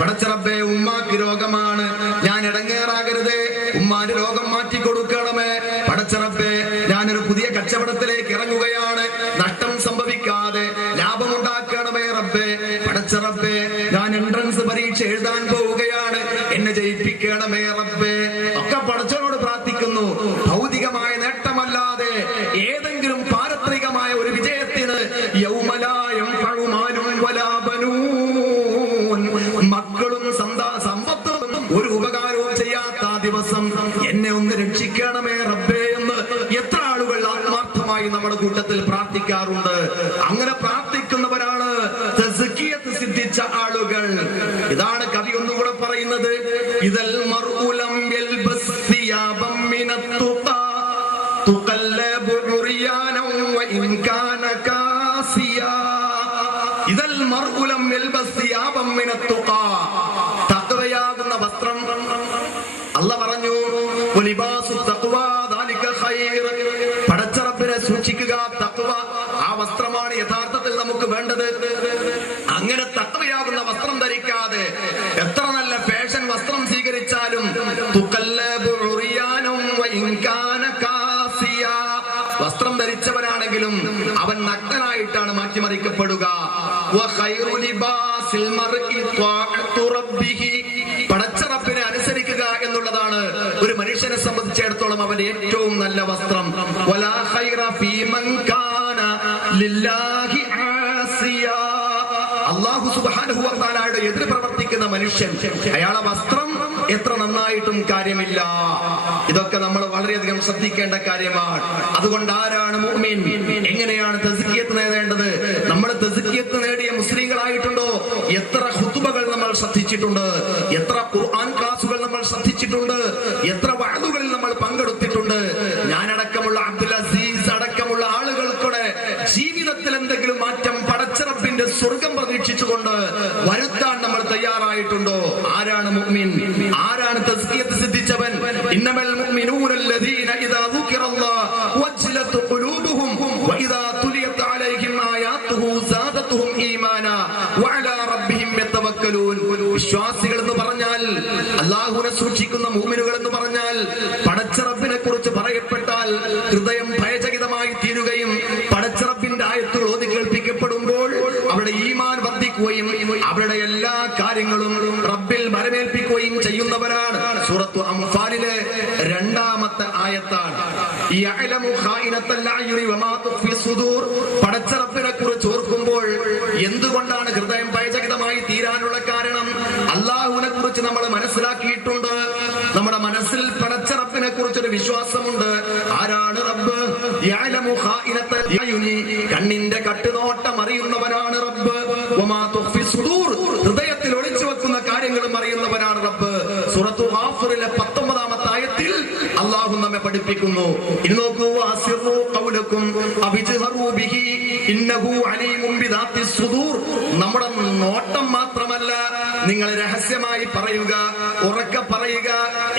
പടച്ച റബ്ബേ ഉമ്മാക്ക് രോഗമാണ്, ഞാൻ ഇടങ്ങേറാകരുത്, ഉമ്മാന്റെ രോഗം മാറ്റി കൊടുക്കണമേ. പടച്ച റബ്ബേ ഞാനൊരു പുതിയ കച്ചവടത്തിലേക്ക് ഇറങ്ങുകയാണ്, നഷ്ടം സംഭവിക്കാതെ ലാഭമുണ്ടാക്കണമേ റബ്ബേ. പടച്ച റബ്ബേ ഞാൻ എൻട്രൻസ് പരീക്ഷ എഴുതാൻ പോവുകയാണ്, എന്നെ ജയിപ്പിക്കണമേ റബ്ബേ. ഒക്കെ പടച്ചവനോട് പ്രാർത്ഥിക്കുന്നു. ഭൗതികമായ നേട്ടമല്ലാതെ ഏതെങ്കിലും പാരത്രികമായ ഒരു വിജയത്തിന് യൗമലായം പഴുമാലും വലാബനൂൻ, മക്കളും സമ്പത്തും ഒരു ഉപകാരവും ചെയ്യാത്ത ദിവസം എന്നെ ഒന്ന് രക്ഷിക്കണമേ റബ്ബേ എന്ന് എത്ര ആളുകൾ ആത്മാർത്ഥമായി നമ്മുടെ കൂട്ടത്തിൽ പ്രാർത്ഥിക്കാറുണ്ട്. അങ്ങനെ പ്രാർത്ഥിക്കുന്നവരാണ് തസ്കിയത്ത് സിദ്ധിച്ച ആളുകൾ. ഇതാണ് കവി ഒന്നുകൂടെ പറയുന്നത്. ഇദൽ മർഉലം യൽബസ് സിയാബം മിനത് തുഖാ തുഖല്ലബു ഉറിയാനൻ വഇൻ കാന കാസിയാ. ഇദൽ മർഉലം യൽബസ് സിയാബം മിനത് തുഖാ, തഖ്വയാകുന്ന വസ്ത്രം അല്ലാഹ് പറഞ്ഞു. വലിബാസു തഖ്വാ ദാലിക ഖൈർ, പടച്ച റബ്ബിനെ സൂക്ഷിക്കുക, തഖ്വ ആ വസ്ത്രമാണ് യഥാർത്ഥത്തിൽ നമുക്ക് വേണ്ടത്. അങ്ങനെ തഖ്വയാകുന്ന വസ്ത്രം ധരിക്കാതെ എത്ര നല്ല ഫാഷൻ വസ്ത്രം സ്വീകരിച്ചാലും തുഖല്ലബു ഉറിയാനൻ വഇൻ കാന കാസിയാ, വസ്ത്രം ധരിച്ചവനാണെങ്കിലും അവൻ നഗ്നനായിട്ടാണ് മാറ്റിമറിക്കപ്പെടുക. വഖൈറു ലിബാസിൽ മർഇ ത്വാഅത്തു റബ്ബിഹി, പടച്ച റബ്ബിനെ അനുസരിക്കുക എന്നുള്ളതാണ് ഒരു മനുഷ്യനെ സംബന്ധിച്ചിടത്തോളം അവന്റെ ഏറ്റവും നല്ല വസ്ത്രം. വലാ ഖൈറ ഫീ മൻ കാന ലില്ലാഹി ആസിയാ, അല്ലാഹു സുബ്ഹാനഹു വ തആലയുടെ എതിര് പ്രവർത്തിക്കുന്ന മനുഷ്യൻ, അയാളെ വസ്ത്രം എത്ര നന്നായിട്ടും കാര്യമില്ല. ഇതൊക്കെ നമ്മൾ വളരെയധികം ശ്രദ്ധിക്കേണ്ട കാര്യമാണ്. അതുകൊണ്ട് ആരാണ് മുഅ്മിൻ, എങ്ങനെയാണ് തസ്കിയത്ത് നേടേണ്ടത്? നമ്മൾ തസ്കിയത്ത് നേടിയ മുസ്ലിങ്ങളായിട്ടുണ്ടോ? എത്ര ഖുതുബകൾ നമ്മൾ ശ്രദ്ധിച്ചിട്ടുണ്ട്, എത്ര ഖുർആൻ ക്ലാസുകൾ നമ്മൾ ശ്രദ്ധിച്ചിട്ടുണ്ട്, എത്ര വഅദുകളിൽ നമ്മൾ പങ്കെടുത്തിട്ടുണ്ട്. ഞാനടക്കമുള്ള അബ്ദുൽ അസീസ് അടക്കമുള്ള ആളുകൾക്കൂടെ ജീവിതത്തിൽ എന്തെങ്കിലും മാറ്റം പടച്ച റബ്ബിന്റെ സ്വർഗം പ്രതീക്ഷിച്ചുകൊണ്ട് വരുത്താൻ നമ്മൾ തയ്യാറായിട്ടുണ്ടോ? ആരാണ് മുഅ്മിൻ? ആരാണ് തസ്കിയത്ത് സിദ്ധിച്ചവൻ? ഇന്നമൽ മുഅ്മിനൂന അല്ലദീന ഇദാ ദുകിറല്ലാഹു വജ്ലത് ഖുലൂബുഹും വഇദാ തുലിയത് അലൈഹിം ആയാതുഹു സാദതുഹും ഈമാനാ വഅലാ റബ്ബിഹിം യതവക്കലൂൻ. വിശ്വാസികൾ എന്ന് പറഞ്ഞാൽ, അല്ലാഹുവിനെ സൂക്ഷിക്കുന്ന മുഅ്മിനുകൾ എന്ന് പറഞ്ഞാൽ, പടച്ച റബ്ബിനെ കുറിച്ച് പറയപ്പെട്ടാൽ ഹൃദയം ഭയചകിതമായി തീരുകയും പടച്ച റബ്ബിന്റെ ആയത്തുകൾ ഓതി കേൾപ്പിക്കപ്പെടുമ്പോൾ അവരുടെ ഈമാൻ വർദ്ധിക്കുകയും അവരുടെ എല്ലാ കാര്യങ്ങളും റബ്ബിൽ വരമേൽപ്പിക്കുകയും ചെയ്യുന്നവരാണ്. സൂറത്തു അംഫാലിലെ 2-ാമത്തെ ആയത്താണ്. യഅലമു ഖായിനത്തൽ അയുനി വമാ തുഖ്ഫി സുദൂർ. പടച്ച റബ്ബിനെ കുറിച്ച് ഓർക്കുമ്പോൾ എന്തുകൊണ്ടാണ് ഹൃദയം ഭയചകിതമായി തീരാനുള്ള കാരണം? അല്ലാഹുവിനെ കുറിച്ച് നമ്മൾ മനസ്സിലാക്കിയിട്ടുണ്ട്. നമ്മുടെ മനസ്സിൽ പടച്ച റബ്ബിനെ കുറിച്ചൊരു വിശ്വാസമുണ്ട്. ആരാണ് റബ്ബ്? യഅലമു ഖായിനത്തൽ അയുനി, കണ്ണിന്റെ തട്ടുനോട്ടം അറിയുന്നവനാണ് റബ്ബ്. വമാ തുഖ്ഫി സുദൂർ, ഹൃദയത്തിൽ ഒളിച്ചു വെക്കുന്ന കാര്യങ്ങളും അറിയുന്നവനാണ് റബ്ബ്. സൂറത്തു ഗാഫിറിലെ 19-ാമത്തെ ആയത്തിൽ അല്ലാഹു നമ്മെ പഠിപ്പിക്കുന്നു. ഇനി നോക്കൂ, അസിറു ഖൗലകും അബിജ്ഹറു ബിഹി ഇന്നഹു അലീമുൻ ബിദാത്തിസ് സുദൂർ. നമ്മുടെ നോട്ടം മാത്രമല്ല, നിങ്ങൾ രഹസ്യമായി പറയുക, ഉറക്കെ പറയുക,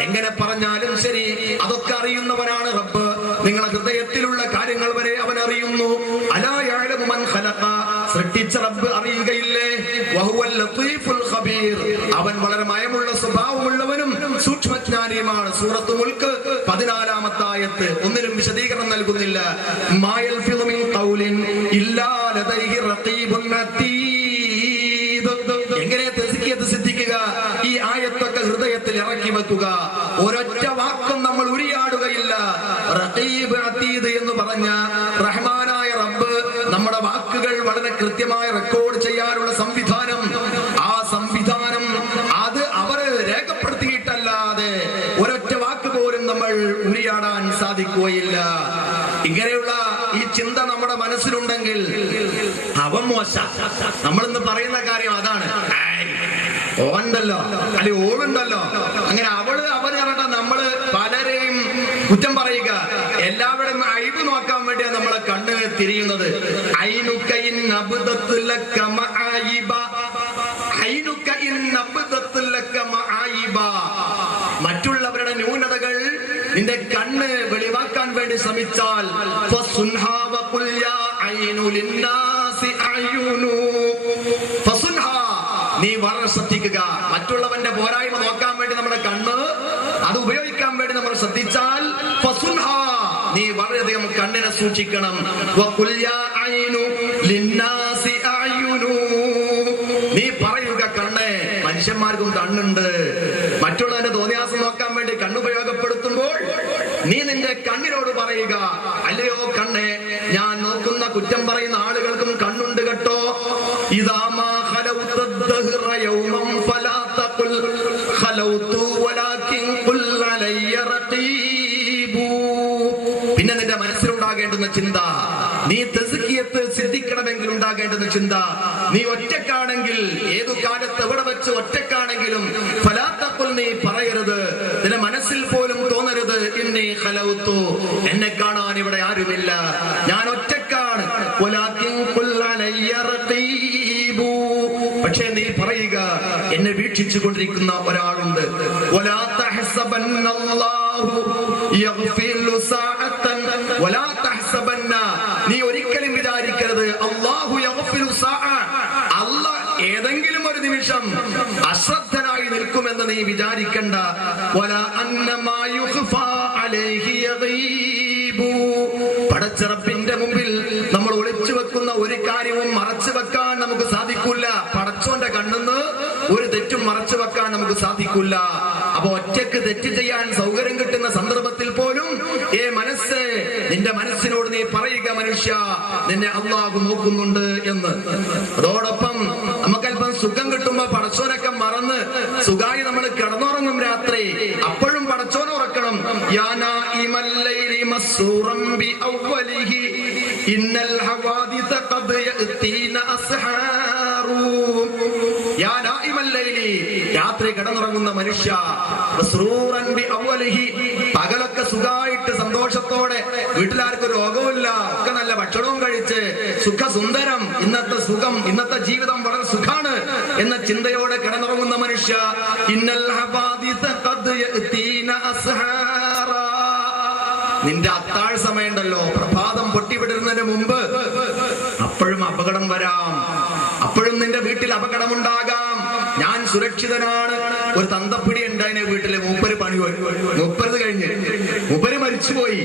എങ്ങനെ പറഞ്ഞാലും ശരി, അതൊക്കെ അറിയുന്നവനാണ് റബ്ബ്. നിങ്ങളുടെ ഹൃദയത്തിലുള്ള കാര്യങ്ങൾ വരെ അവൻ അറിയുന്നു. അലാ യഅലമു മൻ ഖലഖ, സൃഷ്ടിച്ച റബ്ബ് അറിയുകയില്ലേ? വഹുവൽ ലതീഫുൽ ഖബീർ, അവൻ വളരെ മയമുള്ള സ്വഭാവമുള്ളവനും സൂക്ഷ്മജ്ഞാനിയുമാണ്. സൂറത്തുൽ മുൽക്ക് 14-ാമത്തെ ആയത്ത്. ഒന്നിനും വിശദീകരണം നൽകുന്നില്ല. മാ യൽഫിദു മിൻ ഖൗലിൻ ഇല്ലാ ലദൈഹി റഖീബുൻ അതീദ്. എങ്ങനെ തസ്കിയത്ത് സിദ്ധിക്കുക? ഈ ആയത്തൊക്കെ ഹൃദയത്തിൽ ഇറക്കി വെക്കുക. ഒരൊറ്റ വാക്കും നമ്മൾ ഉരിയാടുകയില്ല. റഖീബ് അതീദ് എന്ന് പറഞ്ഞ റഹ്മാനായ റബ്ബ് നമ്മുടെ വാക്കുകൾ വളരെ കൃത്യമായി റെക്കോർഡ് ചെയ്യാനുള്ള സംവിധാനം, ആ സംവിധാനം അത് അവർ രേഖപ്പെടുത്തിയിട്ടല്ലാതെ ഒരൊറ്റ വാക്ക് പോലും നമ്മൾ ഉരിയാടാൻ സാധിക്കുകയില്ല. ഇങ്ങനെയുള്ള ഈ ചിന്ത നമ്മുടെ മനസ്സിലുണ്ടെങ്കിൽ അവൻ മോശ. നമ്മളിന്ന് പറയുന്ന കാര്യം അതാണ്. ഓണ്ടല്ലോ അല്ലെ ഓളുണ്ടല്ലോ, അങ്ങനെ അവള് അവര് പറഞ്ഞ നമ്മള് പലരെയും കുറ്റം പറയുക, എല്ലാവരുടെയും അഴിവ് നോക്കാൻ വേണ്ടിയാണ് നമ്മളെ കണ്ണ് തിരിയുന്നത്. മറ്റുള്ളവരുടെ ന്യൂനതകൾ നിന്റെ കണ്ണ് വെളിവാക്കാൻ വേണ്ടി ശ്രമിച്ചാൽ നീ വളരെ ശ്രദ്ധിക്കുക. മറ്റുള്ളവന്റെ പോരായ്മ നോക്കാൻ വേണ്ടി നമ്മുടെ കണ്ണ് അത് ഉപയോഗിക്കാൻ വേണ്ടി നമ്മൾ ശ്രദ്ധിച്ചാൽ നീ വളരെയധികം കണ്ണിനെ സൂക്ഷിക്കണം. നീ പറയുക, കണ്ണ്, മനുഷ്യന്മാർക്കും കണ്ണുണ്ട്. മറ്റുള്ളവന്റെ തോന്നിയാസം നോക്കാൻ വേണ്ടി കണ്ണുപയോഗപ്പെടുത്തുമ്പോൾ നീ നിന്റെ കണ്ണിനോട് പറയുക, അല്ലയോ കണ്ണേ, ഞാൻ നോക്കുന്ന കുറ്റം പറയുന്ന ആളുകൾക്കും കണ്ണുണ്ട് കേട്ടോ. പിന്നെ നിന്റെ മനസ്സിലുണ്ടാകേണ്ടുന്ന ചിന്ത, നീ തസ്കിയത്ത് സിദ്ധിക്കണമെങ്കിൽ ഉണ്ടാകേണ്ടുന്ന ചിന്ത, നീ ഒറ്റക്കാണെങ്കിൽ, ഏതു കാലത്ത് എവിടെ വെച്ച് ഒറ്റക്കാണെങ്കിലും ഫലാത്തഖുൽ, നീ പറയരുത്, നിന്റെ മനസ്സിൽ പോലും തോന്നരുത്, ഇന്നി ഖലൗതു, എന്നെ കാണാൻ ഇവിടെ ആരുമില്ല, ഞാൻ ഒറ്റക്കാണ്. പക്ഷേ നീ പറയുക, എന്നെ വീക്ഷിച്ചു കൊണ്ടിരിക്കുന്ന ഒരാളുണ്ട്. നീ ഒരിക്കലും വിചാരിക്കരുത് അല്ലാഹു യഗ്ഫിറു സാഅ, അല്ലാഹ് ഏതെങ്കിലും ഒരു നിമിഷം അശ്രദ്ധനായി നിൽക്കുമെന്ന് നീ വിചാരിക്കണ്ട. വലാ അന്നമാ യുഖ്ഫാ അലൈഹി യഗീബു, പടച്ചറപ്പിന്റെ മുമ്പിൽ നമ്മൾ ഒളിച്ചു വെക്കുന്ന ഒരു കാര്യവും മറച്ചു വെക്കാൻ നമുക്ക് സാധിക്കില്ല. പടച്ചോന്റെ കണ്ണെന്ന് ഒരു തെറ്റും മറച്ചു വെക്കാൻ നമുക്ക് സാധിക്കില്ല. അപ്പൊ ഒറ്റക്ക് തെറ്റ് ചെയ്യാൻ സൗകര്യം കിട്ടുന്ന സന്ദർഭത്തിൽ പോലും മനസ്സ്, നിന്റെ മനസ്സിനോട് നീ പറയുക, മനുഷ്യ, നിന്നെ അല്ലാഹു നോക്കുന്നുണ്ട് എന്ന്. അതോടൊപ്പം നമുക്കല്പം സുഖം കിട്ടുമ്പോ പടച്ചോനൊക്കെ മറന്ന് സുഖമായി നമ്മൾ കിടന്നുറങ്ങും രാത്രി. അപ്പോഴും പടച്ചോനെ ഉറക്കണം. രാത്രി കിടന്നുറങ്ങുന്ന മനുഷ്യ, പകലൊക്കെ സുഖമായിട്ട് സന്തോഷത്തോടെ, വീട്ടിലാർക്കും രോഗവുമില്ല, ഒക്കെ നല്ല ഭക്ഷണവും കഴിച്ച് സുഖസുന്ദരം, ഇന്നത്തെ സുഖം, ഇന്നത്തെ ജീവിതം വളരെ സുഖാണ് എന്ന ചിന്തയോടെ കിടന്നുറങ്ങുന്ന മനുഷ്യ, നിന്റെ അത്താഴ സമയമുണ്ടല്ലോ, പ്രഭാതം പൊട്ടിവിടുന്നതിന് മുമ്പ്, അപ്പോഴും അപകടം വരാം, അപ്പോഴും നിന്റെ വീട്ടിൽ അപകടമുണ്ടാകാം. ഞാൻ സുരക്ഷിതനാണ്. ഒരു തന്തപ്പിടി ഉണ്ടായിന് വീട്ടില്, മൂപ്പര് പണി പോയി, മൂപ്പരത് കഴിഞ്ഞ് മൂപ്പര് മരിച്ചുപോയി.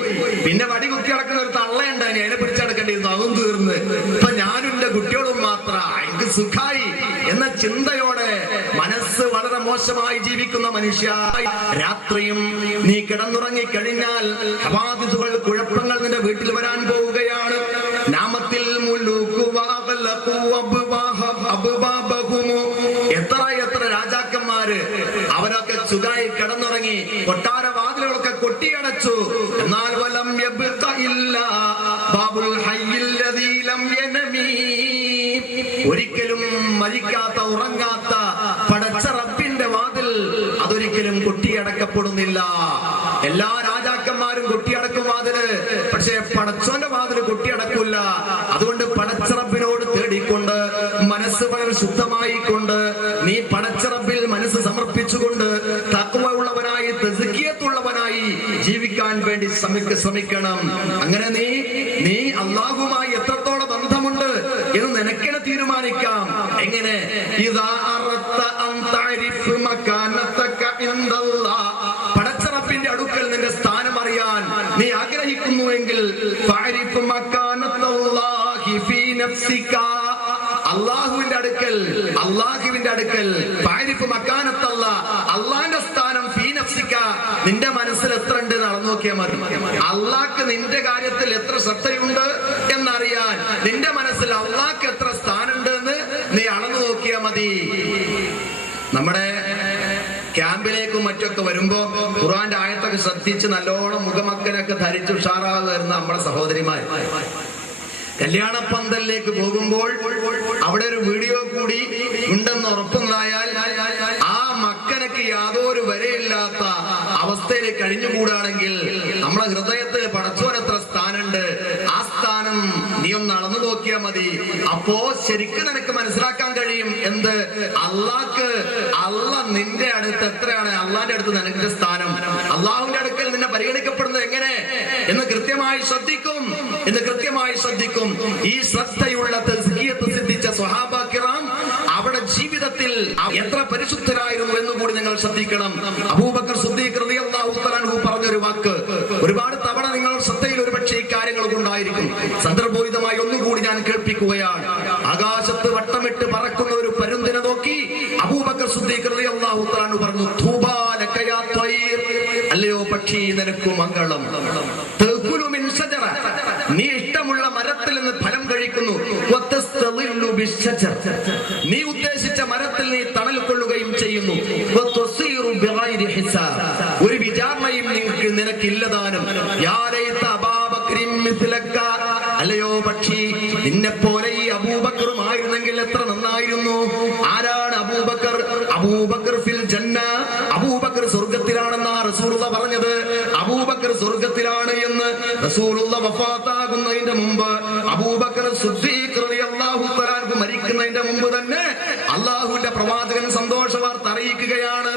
പിന്നെ വടി കുത്തി നടക്കുന്ന ഒരു തള്ളയുണ്ടായിന്, അതിനെ പിടിച്ചടക്കേണ്ടിയിരുന്നു, അതും തീർന്ന്. ഇപ്പൊ ഞാനും എന്റെ കുട്ടികളും മാത്ര, എനിക്ക് സുഖായി എന്ന ചിന്തയോടെ മനസ്സ് വളരെ മോശമായി ജീവിക്കുന്ന മനുഷ്യ, രാത്രിയും നീ കിടന്നുറങ്ങി കഴിഞ്ഞാൽ ഹവാദിസുകൾ, കുഴപ്പങ്ങൾ നിന്റെ വീട്ടിൽ വരാൻ പോവുകയാണ്. നാമത്തിൽ എത്ര രാജാക്കന്മാര്, അവരൊക്കെ സുഖായി കിടന്നുറങ്ങി, കൊട്ടാര വാതിലുകളൊക്കെ കൊട്ടിയടച്ചു. എന്നാൽ വലം യബ്ഖ ഇല്ലാ ബാബുൽ ഹയ്യിൽ ലദീ ലം യനമി ഒരിക്കലും മരിക്കാത്ത ഉറങ്ങാത്ത പടച്ച റബ്ബിന്റെ വാതിൽ അതൊരിക്കലും കൊട്ടിയടക്കപ്പെടുന്നില്ല. എല്ലാ രാജാക്കന്മാരും കൊട്ടിയടക്കും വാതില്, പക്ഷേ പടച്ചോന്റെ വാതില് കൊട്ടിയടക്കില്ല. അതുകൊണ്ട് പടച്ച റബ്ബിനോട് തേടിക്കൊണ്ട് മനസ്സ് വളരെ ശുദ്ധമായിക്കൊണ്ട് നീ പടച്ച റബ്ബിൽ മനസ്സ് സമർപ്പിച്ചുകൊണ്ട് തഖ്വ ഉള്ളവനായി തസ്കിയത്തുള്ളവനായി ജീവിക്കാൻ വേണ്ടി ശ്രമിക്കണം. അങ്ങനെ നീ അല്ലാഹുമായി എത്രത്തോളം ബന്ധമുണ്ട് എന്ന് നിനക്കെന്നെ തീരുമാനിക്കാം. എങ്ങനെ? ഇദാ അറത്ത അൻ തഅരിഫ് മകാനതക ഇൻദല്ലാഹ്, പടച്ച റബ്ബിന്റെ അടുക്കൽ നിന്റെ സ്ഥാനം അറിയാൻ നീ ആഗ്രഹിക്കുന്നുവെങ്കിൽ ഫഅരിഫ് മകാനതല്ലാഹി ഫീ നഫ്സിക, അള്ളാഹുവിന്റെ അടുക്കൽ ഫഅരിഫ് മകാനത്തല്ലാഹ്, അള്ളാന്റെ സ്ഥാനം ഫീ നഫ്സിക, നിന്റെ മനസ്സിൽ എത്ര ഉണ്ട് എന്ന് അളന്നു നോക്കിയാൽ മതി. അള്ളാഹ്ക്ക് നിന്റെ കാര്യത്തിൽ എത്ര ശ്രദ്ധയുണ്ട് എന്നറിയാൻ നിന്റെ മനസ്സിൽ അള്ളാഹ്ക്ക് എത്ര സ്ഥാനമുണ്ട് എന്ന് നീ അളന്നു നോക്കിയാൽ മതി. നമ്മുടെ ക്യാമ്പിലേക്കും മറ്റൊക്കെ വരുമ്പോ ഖുർആന്റെ ആയത്തൊക്കെ ശ്രദ്ധിച്ച് നല്ലോണം മുഖമക്കനൊക്കെ ധരിച്ച് ഉഷാറാതെ വരുന്ന നമ്മുടെ സഹോദരിമാർ കല്യാണ പന്തലിലേക്ക് പോകുമ്പോൾ അവിടെ ഒരു വീഡിയോ കൂടി ഉണ്ടെന്ന് ഉറപ്പുണ്ടായാൽ ആ മക്കനക്ക് യാതൊരു വരയില്ലാത്ത അവസ്ഥയിൽ കഴിഞ്ഞുകൂടാണെങ്കിൽ നമ്മളെ ഹൃദയത്തിൽ പടച്ചോൻ എത്ര സ്ഥാനമുണ്ട്, ആ സ്ഥാനം നീ ഒന്ന് അളന്നു നോക്കിയാൽ മതി. അപ്പോ ശരിക്കും നിനക്ക് മനസ്സിലാക്കാൻ കഴിയും എന്ത്? അള്ളാഹ് നിന്റെ അടുത്ത് എത്രയാണ്, അള്ളാന്റെ അടുത്ത് നിനക്ക് സ്ഥാനം, അള്ളാഹുവിന്റെ അടുക്കൽ നിന്നെ പരിഗണിക്കപ്പെടുന്നത് എങ്ങനെ എന്ന് കൃത്യമായി ശ്രദ്ധിക്കും. ഈ ശ്രദ്ധയുള്ള തസ്കിയത്ത് സിദ്ധിച്ച സ്വഹാബ കിറാം അവിടെ ജീവിതത്തിൽ എത്ര പരിശുദ്ധരായിരുന്നു എന്ന് കൂടി നിങ്ങൾ ശ്രദ്ധിക്കണം. അബൂബക്കർ സിദ്ദീഖ് റളിയല്ലാഹു തആല അൻഹു പറഞ്ഞൊരു വാക്ക് ഒരുപാട് തവണ നിങ്ങൾ ശ്രദ്ധയിൽ ഒരുപക്ഷേ ഈ കാര്യങ്ങൾ കൊണ്ടായിരിക്കും. സന്ദർഭോചിതമായി ഒന്നുകൂടി ഞാൻ കേൾപ്പിക്കുകയാണ്. ആകാശത്ത് വട്ടമിട്ട് പറക്കുന്ന ഒരു പരുന്തിനെ നോക്കി അബൂബക്കർ സിദ്ദീഖ് റളിയല്ലാഹു തആല അൻഹു പറഞ്ഞു, തൂബാ ലക യാ ത്വയ്ർ, അല്ലയോ പക്ഷി നിനക്കു മംഗളം. തഅകുലു മിൻ ശജറ, നീ ഇഷ്ടമുള്ള മരത്തിൽ നിന്ന് ഫലം കഴിക്കുന്നു. വതസ്തളില്ലു ബിശ്ശജർ, നീ ഉദ്ദേശിച്ച മരത്തിൽ നീ തണൽ കൊള്ളുകയും ചെയ്യുന്നു. വതസീറു ബിഗൈരി ഹിസാബ്, ഒരു വിചാരണയും നിനക്കില്ലതാനും. യാ ലൈത അബൂബക്രിൻ മിസ്ലക, അല്ലയോ പക്ഷി നിന്നെ പോലെ ഈ അബൂബക്കറും ആയിരുന്നെങ്കിൽ എത്ര നന്നായിരുന്നു. ആരാണ് അബൂബക്കർ? അബൂബക്കർ ഫിൽ ജന്ന, അബൂബക്കർ സ്വർഗ്ഗത്തിലാണെന്നാ റസൂലുള്ളാഹി പറഞ്ഞത്. അബൂബക്കർ സ്വർഗ്ഗത്തിലാണ് എന്ന് റസൂലുള്ളാഹി വഫാത്താകുന്നതിന്റെ മുമ്പ് അബൂബക്കർ സിദ്ദീഖ് റളിയല്ലാഹു തആല അൻഹു മരിക്കുന്നതിന്റെ മുമ്പ് തന്നെ അല്ലാഹുവിന്റെ പ്രവാചകൻ സന്തോഷ വാർത്ത അറിയിക്കുകയാണ്,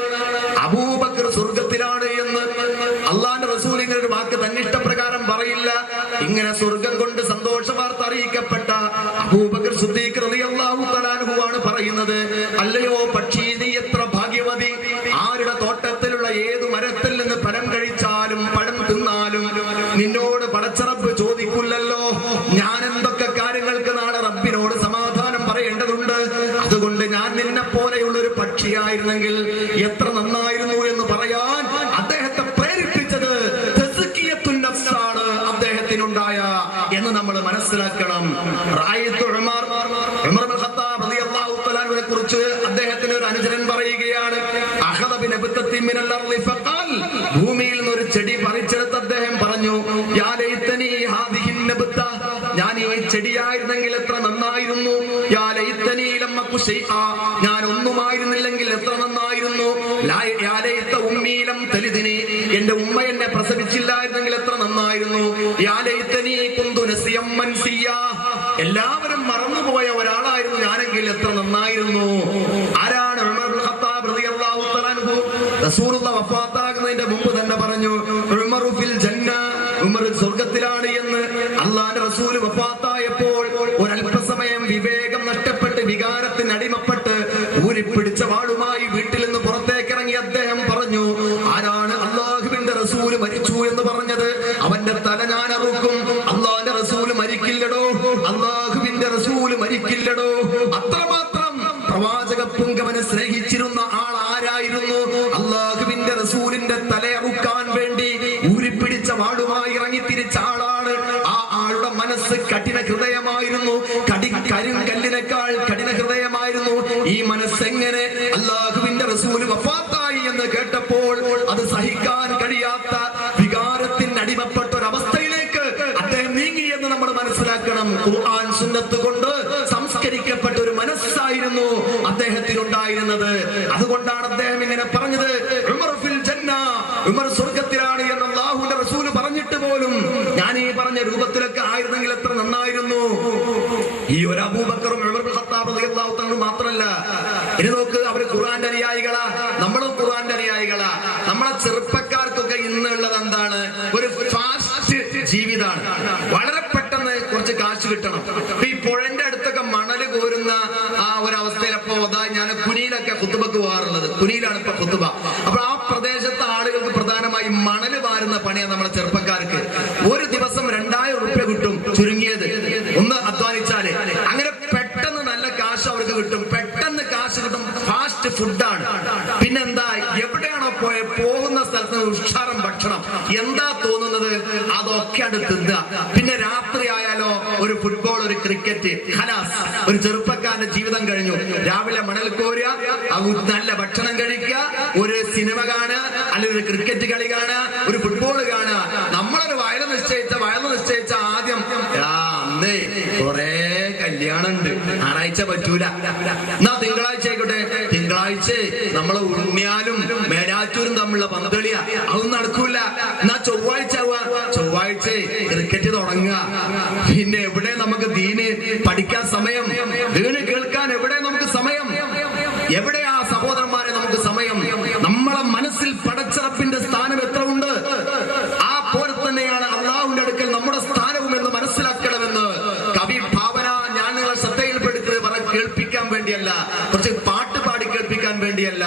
അബൂബക്കർ സ്വർഗ്ഗത്തിലാണ് എന്ന്. അല്ലാഹുവിന്റെ റസൂൽ ഇങ്ങനെ ഒരു വാക്ക് തന്നിഷ്ടപ്രകാരം പറയില്ല. ഇങ്ങനെ സ്വർഗ്ഗം കൊണ്ട് സന്തോഷ വാർത്ത അറിയിക്കപ്പെട്ട അബൂബക്കർ സിദ്ദീഖ് റളിയല്ലാഹു തആല അൻഹു ആണ് പറയുന്നത്, അല്ലയോ പക്ഷി നീ എത്ര ഭാഗ്യവതി. ആരുടെ തോട്ടത്തിലുള്ള ഏതു മരത്തിൽ നിന്ന് ഫലം കഴിച്ചാലും പഴം തിന്നാലും നിന്നോട് പടച്ച റബ്ബ് ചോദിക്കില്ലല്ലോ. ഞാൻ എന്തൊക്കെ കാര്യങ്ങൾക്ക് നാളെ റബ്ബിനോട് സമാധാനം പറയേണ്ടതുണ്ട്. അതുകൊണ്ട് ഞാൻ നിന്നെ പോലെയുള്ള ഒരു പക്ഷിയായിരുന്നെങ്കിൽ എത്ര നന്നായിരുന്നു എന്ന് പറയാൻ അദ്ദേഹത്തെ പ്രേരിപ്പിച്ചത് തസ്കിയത്തുൻ നഫ്സാണ് അദ്ദേഹത്തിനുണ്ടായ എന്ന് നമ്മൾ മനസ്സിലാക്കണം. ഉമർ ഇബ്നുൽ ഖത്താബ് റളിയല്ലാഹു തആല അൻഹുവിനെ കുറിച്ച് അദ്ദേഹത്തിന് ഒരു അനുചരൻ പറയുകയാണ്, അഖദ ബിനബ്തത്തിൻ മിനൽ അർളി ഫഖാൽ, ഭൂമിയിൽ നിന്ന് ഒരു ചെടി പറിച്ചെടുത്ത് അദ്ദേഹം പറഞ്ഞു, യാ ലൈതനി ഹാദിഹി നബ്ത, ഞാൻ ഈ ചെടിയായിരുന്നെങ്കിൽ എത്ര നന്നായിരുന്നു. യാ ലൈതനി ലം അകു ശൈആ, ഞാൻ ഒന്നുമായിരുന്നില്ലെങ്കിൽ എത്ര നന്നായിരുന്നു. യാ ലൈത ഉമ്മി ലം തലിദ്നി, എന്റെ ഉമ്മ എന്നെ പ്രസവിച്ചില്ലായിരുന്നെങ്കിൽ എത്ര നന്നായിരുന്നു. യാ ലൈതനി കുന്തു നസിയം മൻസിയാ, എല്ലാവരും മറന്നുപോയ ഒരാളായിരുന്നു ഞാനെങ്കിൽ എത്ര നന്നായിരുന്നു. ആരാണ്? ഉമർ ഇബ്നുൽ ഖത്താബ് റളിയല്ലാഹു തആല അൻഹു. റസൂലുള്ളാഹി വഫാത്താകുന്നതിന്റെ മുമ്പ് തന്നെ പറഞ്ഞു, ഉമറു ഫിൽ ജന്ന, ഉമർ സ്വർഗ്ഗത്തിലാണ് എന്ന്. അല്ലാഹുവിന്റെ റസൂൽ വഫാത്തായപ്പോൾ ഒരല്പസമയം വിവേകം നഷ്ടപ്പെട്ട് വികാരത്തിന് അടിമപ്പെട്ട് ഊരിപ്പിടിച്ച വാളുമായി വീട്ടിൽ നിന്ന് പുറത്തേക്ക് ഇറങ്ങി അദ്ദേഹം പറഞ്ഞു, ആരാണ് അല്ലാഹുവിന്റെ റസൂൽ മരിച്ചു എന്ന് പറഞ്ഞത്? അവന്റെ തല ഞാൻ അറുക്കും. അല്ലാഹുവിന്റെ റസൂൽ മരിക്കില്ലടോ, അല്ലാഹുവിന്റെ റസൂൽ മരിക്കില്ലടോ. അത്രമാത്രം പ്രവാചക പുങ്കവനെ സ്നേഹിച്ചിരുന്ന ആൾ ആരായിരുന്നു? അല്ലാഹുവിന്റെ റസൂലിന്റെ തലയറുക്കാൻ വേണ്ടി ഊരിപ്പിടിച്ച വാളുമായി ഇറങ്ങിത്തിരിച്ച ആളാണ്. ആ ആളുടെ മനസ്സ് കഠിന ഹൃദയമായിരുന്നു, കരിങ്കല്ലിനേക്കാൾ കഠിന ഹൃദയമായിരുന്നു. ഈ മനസ്സെങ്ങനെ അല്ലാഹുവിന്റെ റസൂൽ വഫാത്തായി എന്ന് കേട്ടപ്പോൾ അത് സഹിക്കാൻ കഴിയാത്ത വികാരത്തിന് അടിമപ്പെട്ട ഒരവസ്ഥയിലേക്ക് അദ്ദേഹം നീങ്ങി എന്ന് നമ്മൾ മനസ്സിലാക്കണം. ഖുർആൻ സുന്നത്ത് കൊണ്ട് സംസ്കരിക്കപ്പെട്ട ഒരു ആയിരുന്നു അദ്ദേഹത്തിനുണ്ടായിരുന്നത്. അതുകൊണ്ടാണ് അദ്ദേഹം ഇങ്ങനെ പറഞ്ഞത്, ഉമർ ഫിൽ ജന്ന, ഉമർ സ്വർഗ്ഗത്തിലാണ് എന്ന് അല്ലാഹുവിന്റെ റസൂൽ പറഞ്ഞിട്ട് പോലും ഞാൻ ഈ പറഞ്ഞ രൂപത്തിലൊക്കെ ആയിരുന്നെങ്കിൽ എത്ര നന്നായിരുന്നു. ഈ ഒരു അബൂബക്കറും ഉമർ ഇബ്നുൽ ഖത്താബ് റളിയല്ലാഹു തആല മാത്രമല്ല, ഇനി നോക്ക്, അവര് ഖുർആന്റെ അനുയായികളാ, നമ്മളും ഖുർആന്റെ അനുയായികളാ. നമ്മളെ ചെറുപ്പക്കാർക്കൊക്കെ ഇന്നുള്ളത് എന്താണ്? ഒരു ഫാസ്റ്റ് ജീവിതമാണ്. വളരെ പെട്ടെന്ന് കുറച്ച് കാശ് കിട്ടണം. ഈ പുഴന്റെ അടുത്തൊക്കെ മണല് കോരുന്ന ആ ഒരു അവസ്ഥയിലപ്പോ അതാ ഞാൻ കുനിയിലൊക്കെ ഖുത്ബക്ക് പോകാറുള്ളത്. കുനിയിലാണ് ഇപ്പൊ ഖുത്ബ. അപ്പൊ ആ പ്രദേശത്തെ ആളുകൾക്ക് പ്രധാനമായും മണല് വാരുന്ന പണിയാണ് നമ്മളെ ചെറുപ്പക്കാർക്ക്. ഒരു ദിവസം 2000 റുപ്യ കിട്ടും ചുരുങ്ങിയത്, ഒന്ന് അധ്വാനിച്ചാല്. അങ്ങനെ പെട്ടെന്ന് നല്ല കാശ് അവർക്ക് കിട്ടും, പെട്ടെന്ന് കാശ് കിട്ടും. ഫാസ്റ്റ് ഫുഡാണ്. പിന്നെന്താ, എവിടെയാണോ പോകുന്ന സ്ഥലത്ത് ഉഷാരം ഭക്ഷണം. എന്താ തോന്നുന്നത് അതൊക്കെ അടുത്തുക. പിന്നെ രാത്രി ആയാലോ ഒരു ഫുട്ബോൾ, ഒരു ക്രിക്കറ്റ്, ഖലാസ്, ഒരു ചെറുപ്പക്കാരന്റെ ജീവിതം കഴിഞ്ഞു. രാവിലെ മണൽ കോരുക, നല്ല ഭക്ഷണം കഴിക്കുക, ഒരു സിനിമ കാണുക, അല്ലെങ്കിൽ ഒരു ക്രിക്കറ്റ് കളി കാണുക, ഒരു ഫുട്ബോൾ കാണുക. നമ്മളൊരു വയല് നിശ്ചയിച്ച ആദ്യം അന്നേ കൊറേ കല്യാണം ഉണ്ട്, ഞായറാഴ്ച പറ്റൂല, എന്നാ തിങ്കളാഴ്ച ആയിക്കോട്ടെ. തിങ്കളാഴ്ച നമ്മളെ ഉണ്ണിയാലും മേലാറ്റൂരും തമ്മിലുള്ള പന്തളിയ, അതൊന്നും നടക്കൂല. എന്നാ ചൊവ്വാഴ്ച ക്രിക്കറ്റ് തുടങ്ങുക. പിന്നെ എവിടെ നമുക്ക് ദീന് പഠിക്കാൻ സമയം? ദീന് കേൾക്കാൻ എവിടെ നമുക്ക് സമയം? എവിടെയാ സഹോദരന്മാരെ നമുക്ക് സമയം? നമ്മളെ മനസ്സിൽ പടച്ചറപ്പിന്റെ സ്ഥാനം എത്ര ഉണ്ട്? ആ പോലെ തന്നെയാണ് അള്ളാഹുവിന്റെ അടുക്കൽ നമ്മുടെ സ്ഥാനവും എന്ന് മനസ്സിലാക്കണമെന്ന് കവി ഭാവന ഞാൻ നിങ്ങളെ ശ്രദ്ധയിൽപ്പെടുത്തുന്നത് കേൾപ്പിക്കാൻ വേണ്ടിയല്ല, കുറച്ച് പാട്ട് പാടി കേൾപ്പിക്കാൻ വേണ്ടിയല്ല.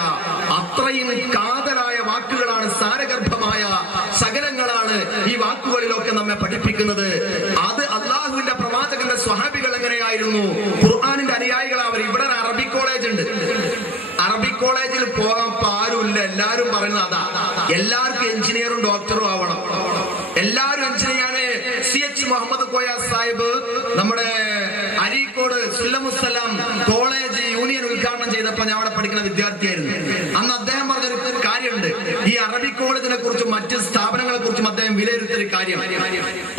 അത്രയും കാതലായ വാക്കുകളാണ്, സാരഗർഭമായ ശകലങ്ങളാണ് ഈ വാക്കുകളിലൊക്കെ നമ്മെ പഠിപ്പിക്കുന്നത്. അത് അള്ളാഹുവിന്റെ പ്രവാചകന്റെ സ്വഹാബികൾ എങ്ങനെയായിരുന്നു? ഖുർആനിന്റെ അനുയായികൾ. അവർ ഇവിടെ ഒരു അറബിക് കോളേജ് ഉണ്ട്. അറബിക് കോളേജിൽ പോകാൻ പാരുമില്ല. എല്ലാരും പറയുന്നത് അതാ, എല്ലാവർക്കും എഞ്ചിനീയറും ഡോക്ടറും ആവണം. എല്ലാവരും എഞ്ചിനീയറാണ്. CH മുഹമ്മദ് കോയ സാഹിബ് നമ്മുടെ അരീക്കോട് സുല്ലമുസ്സലാം കോളേജ് യൂണിയൻ ഉദ്ഘാടനം ചെയ്തപ്പോ ഞാൻ അവിടെ പഠിക്കുന്ന വിദ്യാർത്ഥിയായിരുന്നു. അന്ന് അദ്ദേഹം പറഞ്ഞൊരു കാര്യമുണ്ട്. ഈ അറബിക് കോളേജിനെ കുറിച്ചും മറ്റ് സ്ഥാപനങ്ങളെ കുറിച്ചും അദ്ദേഹം വിലയിരുത്തിയൊരു കാര്യം,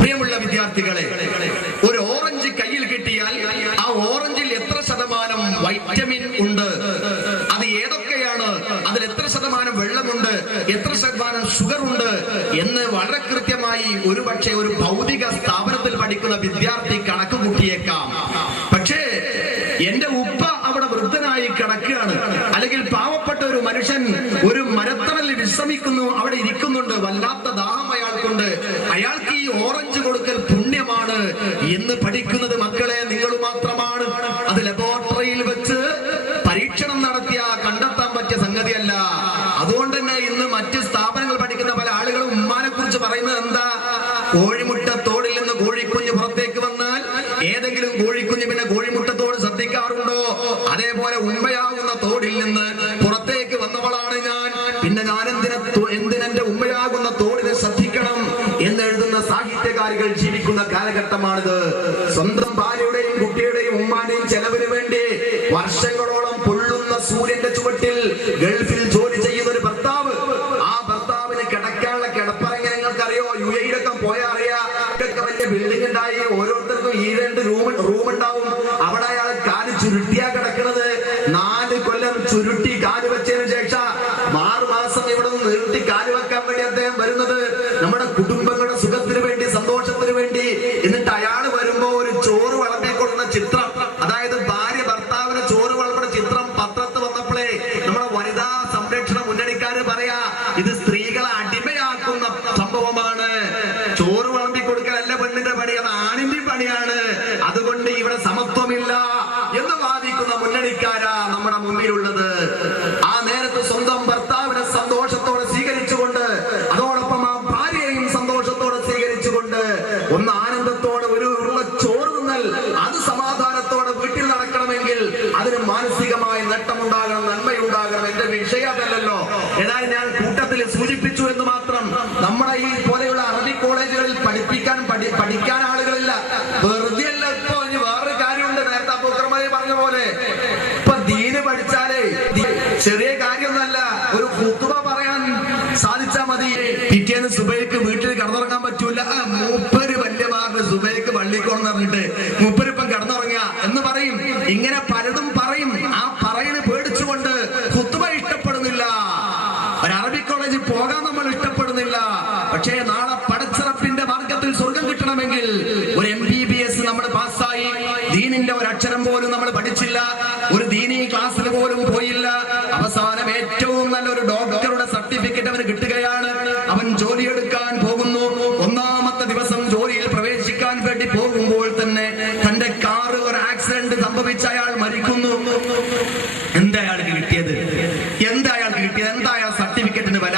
പ്രിയമുള്ള വിദ്യാർത്ഥികളെ, ഒരു ഓറഞ്ച് കയ്യിൽ കിട്ടിയാൽ ആ ഓറഞ്ചിൽ എത്ര ശതമാനം വൈറ്റമിൻ ഉണ്ട്, അത് ഏതൊക്കെയാണ്, അതിൽ എത്ര ശതമാനം വെള്ളമുണ്ട്, എത്ര ശതമാനം ഷുഗർ ഉണ്ട് എന്ന് വളരെ കൃത്യമായി ഒരുപക്ഷെ ഒരു ഭൗതിക സ്ഥാപനത്തിൽ പഠിക്കുന്ന വിദ്യാർത്ഥി കണക്ക് കൂട്ടിയേക്കാം. പക്ഷേ എന്റെ ഉപ്പ അവിടെ വൃദ്ധനായി കിടക്കുകയാണ്, അല്ലെങ്കിൽ പാവപ്പെട്ട ഒരു മനുഷ്യൻ ഒരു മരത്തണലിൽ വിശ്രമിക്കുന്നു, അവിടെ ഇരിക്കുന്നുണ്ട്, വല്ലാത്ത ദാഹം അയാൾക്കുണ്ട്, അയാൾക്ക് ഈ ഓറഞ്ച് കൊടുക്കൽ പുണ്യമാണ് എന്ന് പഠിക്കുന്നത് മക്കളെ നിങ്ങൾ മാത്രമാണ്. അത് ലബോറട്ടറിയിൽ വെച്ച് പരീക്ഷണം നടത്തിയ കണ്ടെത്താൻ പറ്റിയ സംഗതിയല്ല. അതുകൊണ്ട് തന്നെ ഇന്ന് മറ്റ് സ്ഥാപനങ്ങൾ പഠിക്കുന്ന പല ആളുകളും ഉമ്മാനെ കുറിച്ച് പറയുന്നത് എന്താ? കോഴിമുട്ടത്തോടിൽ നിന്ന് കോഴിക്കുഞ്ഞ് പുറത്തേക്ക് വന്നാൽ ഏതെങ്കിലും കോഴിക്കുഞ്ഞ് പിന്നെ കോഴിമുട്ടത്തോട് ശ്രദ്ധിക്കാറുണ്ടോ? അതേപോലെ ഉമ്മയാകുന്ന തോടിൽ നിന്ന് പുറത്തേക്ക് വന്നവളാണ് ഞാൻ, പിന്നെ ഞാൻ എന്തിനെന്റെ ഉമ്മയാകുന്ന തോടിനെ ശ്രദ്ധിക്കണം എന്നെഴുതുന്ന സാഹിത്യകാരികൾ ജീവിക്കുന്ന കാലഘട്ടമാണിത്. സ്വന്തം ഭാര്യയുടെയും കുട്ടിയുടെയും ഉമ്മാന്റെയും ചെലവിന് വേണ്ടി വർഷങ്ങളോളം പൊള്ളുന്ന സൂര്യന്റെ ചുവട്ടിൽ ഗൾഫിൽ ജോലി ചെയ്യുന്ന ഒരു ഭർത്താവ്, ആ ഭർത്താവിന് കിടക്കാനുള്ള കിടപ്പറങ്ങനെ നിങ്ങൾക്കറിയോ? UAE-ലൊക്കെ പോയാൽ അറിയാം, വലിയ ബിൽഡിംഗ് ഉണ്ടായി, ഓരോരുത്തർക്കും 2 റൂം ഉണ്ടാവും. അവിടെ അയാൾ കാല് ചുരുട്ടിയാ കിടക്കുന്നത്. 4 കൊല്ലം ചുരുട്ടി കാല് വെച്ചതിന് ശേഷം 6 മാസം ഇവിടെ നിന്ന് നീട്ടി കാല് വെക്കാൻ വേണ്ടി അദ്ദേഹം വരുന്നത് നമ്മുടെ കുടുംബങ്ങളുടെ സുഖത്തിന് വേണ്ടി, സന്തോഷത്തിന് വേണ്ടി. എന്നിട്ട് അയാൾ വരുമ്പോ ഒരു ചോറ് വിളമ്പിക്കൊള്ളുന്ന ചിത്രം, അതായത് ഭാര്യ ഭർത്താവിന് ചോറ് വിളമ്പുന്ന ചിത്രം പത്രത്ത് വന്നപ്പോഴേ നമ്മുടെ വനിതാ സംരക്ഷണ മുന്നണിക്കാര് പറയാ, ഇത് സ്ത്രീകളെ അടിമയാക്കുന്ന സംഭവമാണ്. ചോറ് വിളമ്പി കൊടുക്കലല്ല പെണ്ണിന്റെ പണി, അത് ആണിന്റെ പണിയാണ്. അതുകൊണ്ട് ഇവിടെ സമത്വമില്ല എന്ന് വാദിക്കുന്ന മുന്നണിക്കാരാ നമ്മുടെ മുമ്പിലുള്ളത്. ആ നേരത്ത് സ്വന്തം ഭർത്താവിനെ സന്തോഷത്തോടെ സ്വീകരിച്ചുകൊണ്ട്, അതോടൊപ്പം ആ ഭാര്യയെയും സന്തോഷത്തോടെ സ്വീകരിച്ചുകൊണ്ട്, ഒന്ന് ആനന്ദത്തോടെ ഒരു ഉള്ള ചോറ് തിന്നൽ, അത് സമാധാനത്തോടെ വീട്ടിൽ നടക്കണമെങ്കിൽ അതിന് മാനസികമായ നേട്ടമുണ്ടാകണം, നന്മയുണ്ടാകണം. എന്റെ വിഷയമല്ലല്ലോ. എന്നാൽ ഞാൻ കൂട്ടത്തിൽ സൂചിപ്പിച്ചു എന്ന് മാത്രം. നമ്മുടെ ഈ പോലെയുള്ള അറബിക് കോളേജുകളിൽ പഠിക്കാൻ ആളുകളില്ല. വെറുതെ അല്ല. ഇപ്പൊ വേറൊരു കാര്യമുണ്ട്, നേരത്തെ അബൂബക്കർ പറഞ്ഞ പോലെ, ഇപ്പൊ ദീന് പഠിച്ചാലേ ചെറിയ കാര്യമൊന്നുമല്ല. ഒരു ഖുത്ബ പറയാൻ സാധിച്ചാൽ മതി, പിറ്റേന്ന് സുബൈക്ക് വീട്ടിൽ കിടന്നുറങ്ങാൻ പറ്റൂല. മൂപ്പര് വല്യമാറിന് സുബൈക്ക് പള്ളിക്കോണെന്ന് പറഞ്ഞിട്ട് മൂപ്പരിപ്പം കിടന്നുറങ്ങുക എന്ന് പറയും. ഇങ്ങനെ പലതും പറയും. നമ്മൾ പഠിച്ചില്ല, ഒരു ദീനീ ക്ലാസ്സിൽ പോലും പോയില്ല. അവസാനം ഏറ്റവും നല്ലൊരു ഡോക്ടറുടെ സർട്ടിഫിക്കറ്റ് അവന് കിട്ടുകയാണ്. അവൻ ജോലിയെടുക്കാൻ പോകുന്നു. ഒന്നാമത്തെ ദിവസം ജോലിയിൽ പ്രവേശിക്കാൻ വേണ്ടി പോകുമ്പോൾ തന്നെ തന്റെ കാറ് ഒരു ആക്സിഡന്റ് സംഭവിച്ച അയാൾ മരിക്കുന്നു. എന്താ അയാൾക്ക് കിട്ടിയത്? എന്താ സർട്ടിഫിക്കറ്റിന് വില?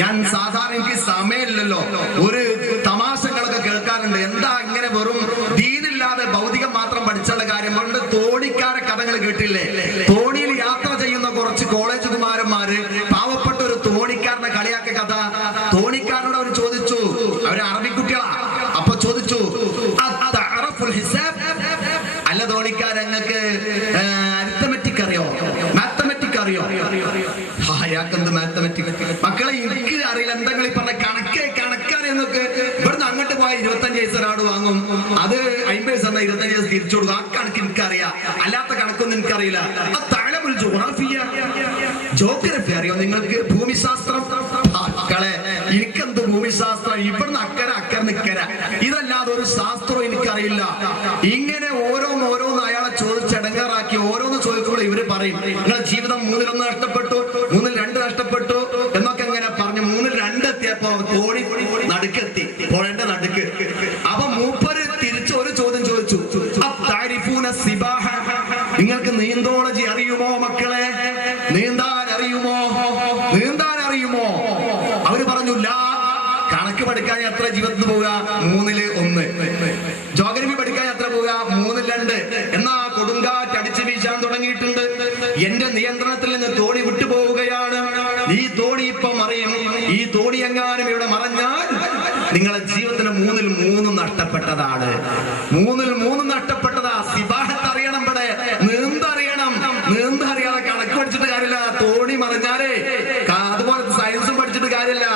ഞാൻ സാധാരണ എനിക്ക് സമയമില്ലല്ലോ, ഒരു തമാശകളൊക്കെ കേൾക്കാറുണ്ട്. എന്താ ഇങ്ങനെ വെറും ദീനില്ലാതെ ഭൗതികം മാത്രം പഠിച്ചുള്ള കാര്യം കൊണ്ട് തോണിക്കാരെ കഥകൾ കേട്ടില്ലേ? തോണിയിൽ യാത്ര ചെയ്യുന്ന കുറച്ച് കോളേജ് കുമാരന്മാര് പാവപ്പെട്ട ഒരു തോണിക്കാരനെ കളിയാക്കിയ കഥ. തോണിക്കാരനോട് അവർ ചോദിച്ചു, അവര് അറബിക്കുട്ടികളാ, അപ്പൊ ചോദിച്ചു, അല്ല തോണിക്കാരങ്ങൾക്ക് അരിത്തമെറ്റിക് അറിയോ, മാത്തമെറ്റിക് അറിയോ? അയാൾക്കെന്ത് മാത്തമെറ്റിക്? മക്കളെ എനിക്ക് അറിയില്ല. എന്തെങ്കിലും പറഞ്ഞ കണക്കാണ് എന്നൊക്കെ. ഇവിടുന്ന് അങ്ങോട്ട് പോയ 25 പൈസ ഒരാട് വാങ്ങും, അത് 50 പൈസ 25 പൈസ തിരിച്ചു കൊടുക്കും. ആ കണക്ക് എനിക്കറിയാം, അല്ലാത്ത കണക്കൊന്നും എനിക്കറിയില്ല. ജോഗ്രഫി അറിയോ നിങ്ങൾക്ക്? ഭൂമിശാസ്ത്രം? മക്കളെ എനിക്കെന്ത് ഭൂമിശാസ്ത്രം? ഇവിടുന്ന് അക്കരെ നിക്കര, ഇതല്ലാതെ ഒരു ശാസ്ത്രവും എനിക്കറിയില്ല. ഇങ്ങനെ ഓരോന്ന് അയാളെ ചോദിച്ചടങ്ങാറാക്കി ഓരോന്ന് ചോദിക്കുമ്പോൾ ഇവര് പറയും, നിങ്ങളുടെ ജീവിതം 1/3 നഷ്ടപ്പെട്ടു, 1/2 നഷ്ടപ്പെട്ടു എന്നൊക്കെ ഇങ്ങനെ പറഞ്ഞു. 1/2 എത്തിയപ്പോ തോണി നടുക്കെത്തി, പുഴന്റെ നടുക്ക്. അപ്പൊ മൂപ്പര് തിരിച്ച് ഒരു ചോദ്യം ചോദിച്ചു, നിങ്ങൾക്ക് നീന്തോളജി അറിയുമോ മക്കളെ? നീന്താൻ അറിയുമോ? അവര് പറഞ്ഞു, കണക്ക് പഠിക്കാൻ എത്ര ജീവിതത്തിൽ പോവുക? 1/3. ജോഗ്രഫി പഠിക്കാൻ എത്ര പോവുക? 3/2. എന്നാ കൊടുങ്കാറ്റ് അടിച്ചു വീശാൻ തുടങ്ങിയിട്ടുണ്ട്, എന്റെ നിയന്ത്രണത്തിൽ നിന്ന് തോണി വിട്ടുപോവുകയാണ്. ഈ തോണി ഇപ്പം അറിയും. ഈ തോണി എങ്ങാനും ഇവിടെ മറഞ്ഞാൽ നിങ്ങളെ ജീവിതത്തിന് 3/3 നഷ്ടപ്പെട്ടതാണ്. 3/3 നഷ്ടപ്പെട്ടതാ. സിബാഹത്ത് അറിയണം, ഇവിടെ നീന്തറിയാതെ കണക്ക് പഠിച്ചിട്ട് കാര്യമില്ല. തോണി മറിഞ്ഞാലേ അതുപോലെ സയൻസും പഠിച്ചിട്ട് കാര്യമില്ല.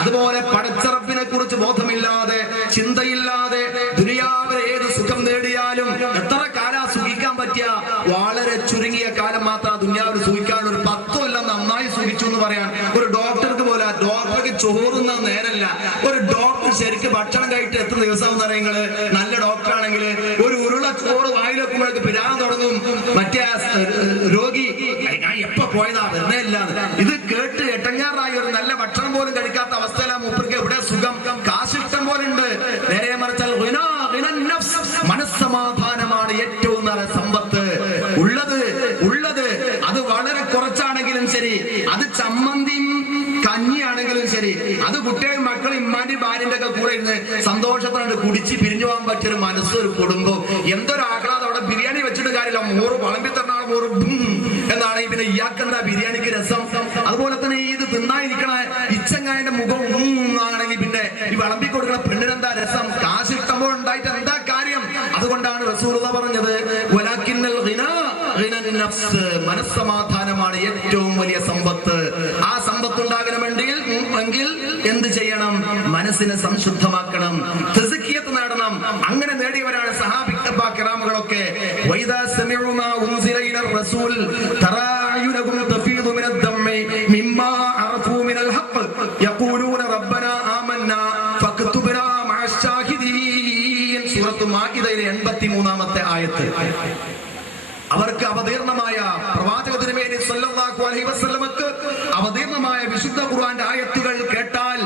അതുപോലെ പടച്ചറപ്പിനെ കുറിച്ച് ബോധമില്ലാതെ, ചിന്തയില്ലാതെ ദുനിയാവിലെ ഏത് സുഖം നേടിയാലും എത്ര കാലം സുഖിക്കാൻ പറ്റിയ? വളരെ ചുരുങ്ങിയ കാലം മാത്രം ദുനിയാവിൽ സുഖിക്കാൻ. ഒരു 10 കൊല്ലം നന്നായി സുഖിച്ചു എന്ന് പറയാൻ ഒരു ഡോക്ടർക്ക് പോലെ. ഡോക്ടർക്ക് ചോറുന്ന നേരല്ല. ഒരു ഡോക്ടർ ശരിക്കും ഭക്ഷണം കഴിച്ചിട്ട് എത്ര ദിവസം എന്ന് പറയുന്നത്? നല്ല ഡോക്ടർ ആണെങ്കിൽ ഒരു ഉരുള ചോറ് വായിലെക്കുമ്പോഴേക്ക് പിരാൻ തുടങ്ങും. മറ്റേ രോഗി എപ്പോ പോയതാ വരുന്നേ ഇല്ലാന്ന്. ഇത് കേട്ട് എട്ടങ്ങാറായി ഒരു നല്ല ഭക്ഷണം പോലും കഴിക്കാത്ത അവസ്ഥയിലാണ് മൂപ്പർക്ക്. ഇവിടെ സുഖം, കാശിഷ്ടം പോലെ ഉണ്ട്. നേരെ മറിച്ചാൽ മനസ്സമാധാനമാണ് ഏറ്റവും നല്ല സമ്പത്ത്. ഉള്ളത് അത് വളരെ കുറച്ചാണെങ്കിലും ശരി, അത് ചമ്മന്തിയും കഞ്ഞിയാണെങ്കിലും ശരി, അത് കുട്ടികളും മക്കളും ഇമ്മാന്റെയും ഭാര്യന്റെ ഒക്കെ കൂടെ ഇരുന്ന് സന്തോഷത്തോടെ കുടിച്ച് പിരിഞ്ഞു പോകാൻ പറ്റിയൊരു മനസ്സ്, ഒരു കുടുംബം. എന്തൊരു ആഹ്ലാദം! അവിടെ ബിരിയാണി വെച്ചിട്ട് കാര്യമില്ല, മോറ് വളമ്പി തരണ മോറ് എന്നാണ്. പിന്നെ ഇയാൾക്കെന്താ ബിരിയാണിക്ക് രസം? അതുപോലെ തന്നെ ഇത് തിന്നായിരിക്കണ ഇച്ചങ്ങായന്റെ മുഖം ആണെങ്കിൽ പിന്നെ ഈ വിളമ്പി കൊടുക്കണ പെണ്ണിനെന്താ രസം? കാശിഷ്ടമ്പോൾ ഉണ്ടായിട്ട് എന്താ കാര്യം? അതുകൊണ്ടാണ് റസൂലുള്ളാഹി പറഞ്ഞത്, മനസ്സമാധാനമാണ് ഏറ്റവും വലിയ സമ്പത്ത്. ആ സമ്പത്ത് ഉണ്ടാകണമെങ്കിൽ എന്ത് ചെയ്യണം? മനസ്സിനെ സംശുദ്ധമാക്കണം, തസ്കിയത്ത് നേടണം. അങ്ങനെ നേടിയവരാണ് സഹാബികളൊക്കെ. വൈദാ സമിഉ മാ ഉൻസില ഇലർ റസൂൽ തറാ അയുനഹും തഫീദു മിനദ് ദമ്മി മിമ്മാ അറഫൂ മിനൽ ഹഖ് യഖൂലൂന റബ്ബനാ ആമന്നാ ഫക്തുബ്നാ മഅശ് ശാഹിദീൻ. സൂറത്തുൽ മാഇദയിലെ 83-ാമത്തെ ആയത്ത്. അവർക്ക് അവതീർണമായ പ്രവാചക തിരുമേനി സല്ലല്ലാഹു അലൈഹി വസല്ലമക്ക് അവതീർണമായ വിശുദ്ധ ഖുർആന്റെ ആയത്തുകൾ കേട്ടാൽ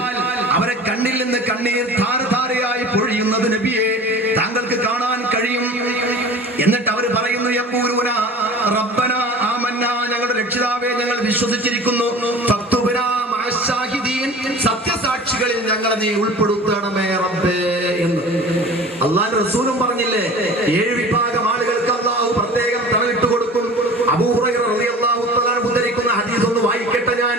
അവരെ കണ്ണിൽ നിന്ന് കണ്ണീർ ധാരധാരയായി പൊഴിയുന്നത് നബിയെ താങ്കൾക്ക് കാണാൻ കഴിയും. എന്നിട്ട് അവർ പറയുന്നു, യഖൂലൂന റബ്ബന ആമന്ന, ഞങ്ങളുടെ രക്ഷിതാവേ ഞങ്ങൾ വിശ്വസിച്ചിരിക്കുന്നു, ഫക്തുബ്നാ മഅശ് ശാഹിദീൻ, സത്യസാക്ഷികളിൽ ഞങ്ങളെ നീ ഉൾപ്പെടുത്തണമേ റബ്ബേ എന്ന്. അല്ലാഹു റസൂലും പറഞ്ഞില്ലേ, 7 വിഭാഗം ആളുകൾക്ക് അല്ലാഹു പ്രത്യേകം തണലിട്ട് കൊടുക്കും. അബൂ ഹുറൈറ റളിയല്ലാഹു തആല ഉദ്ധരിക്കുന്ന ഹദീസ് ഒന്ന് വായിക്കട്ടെ ഞാൻ.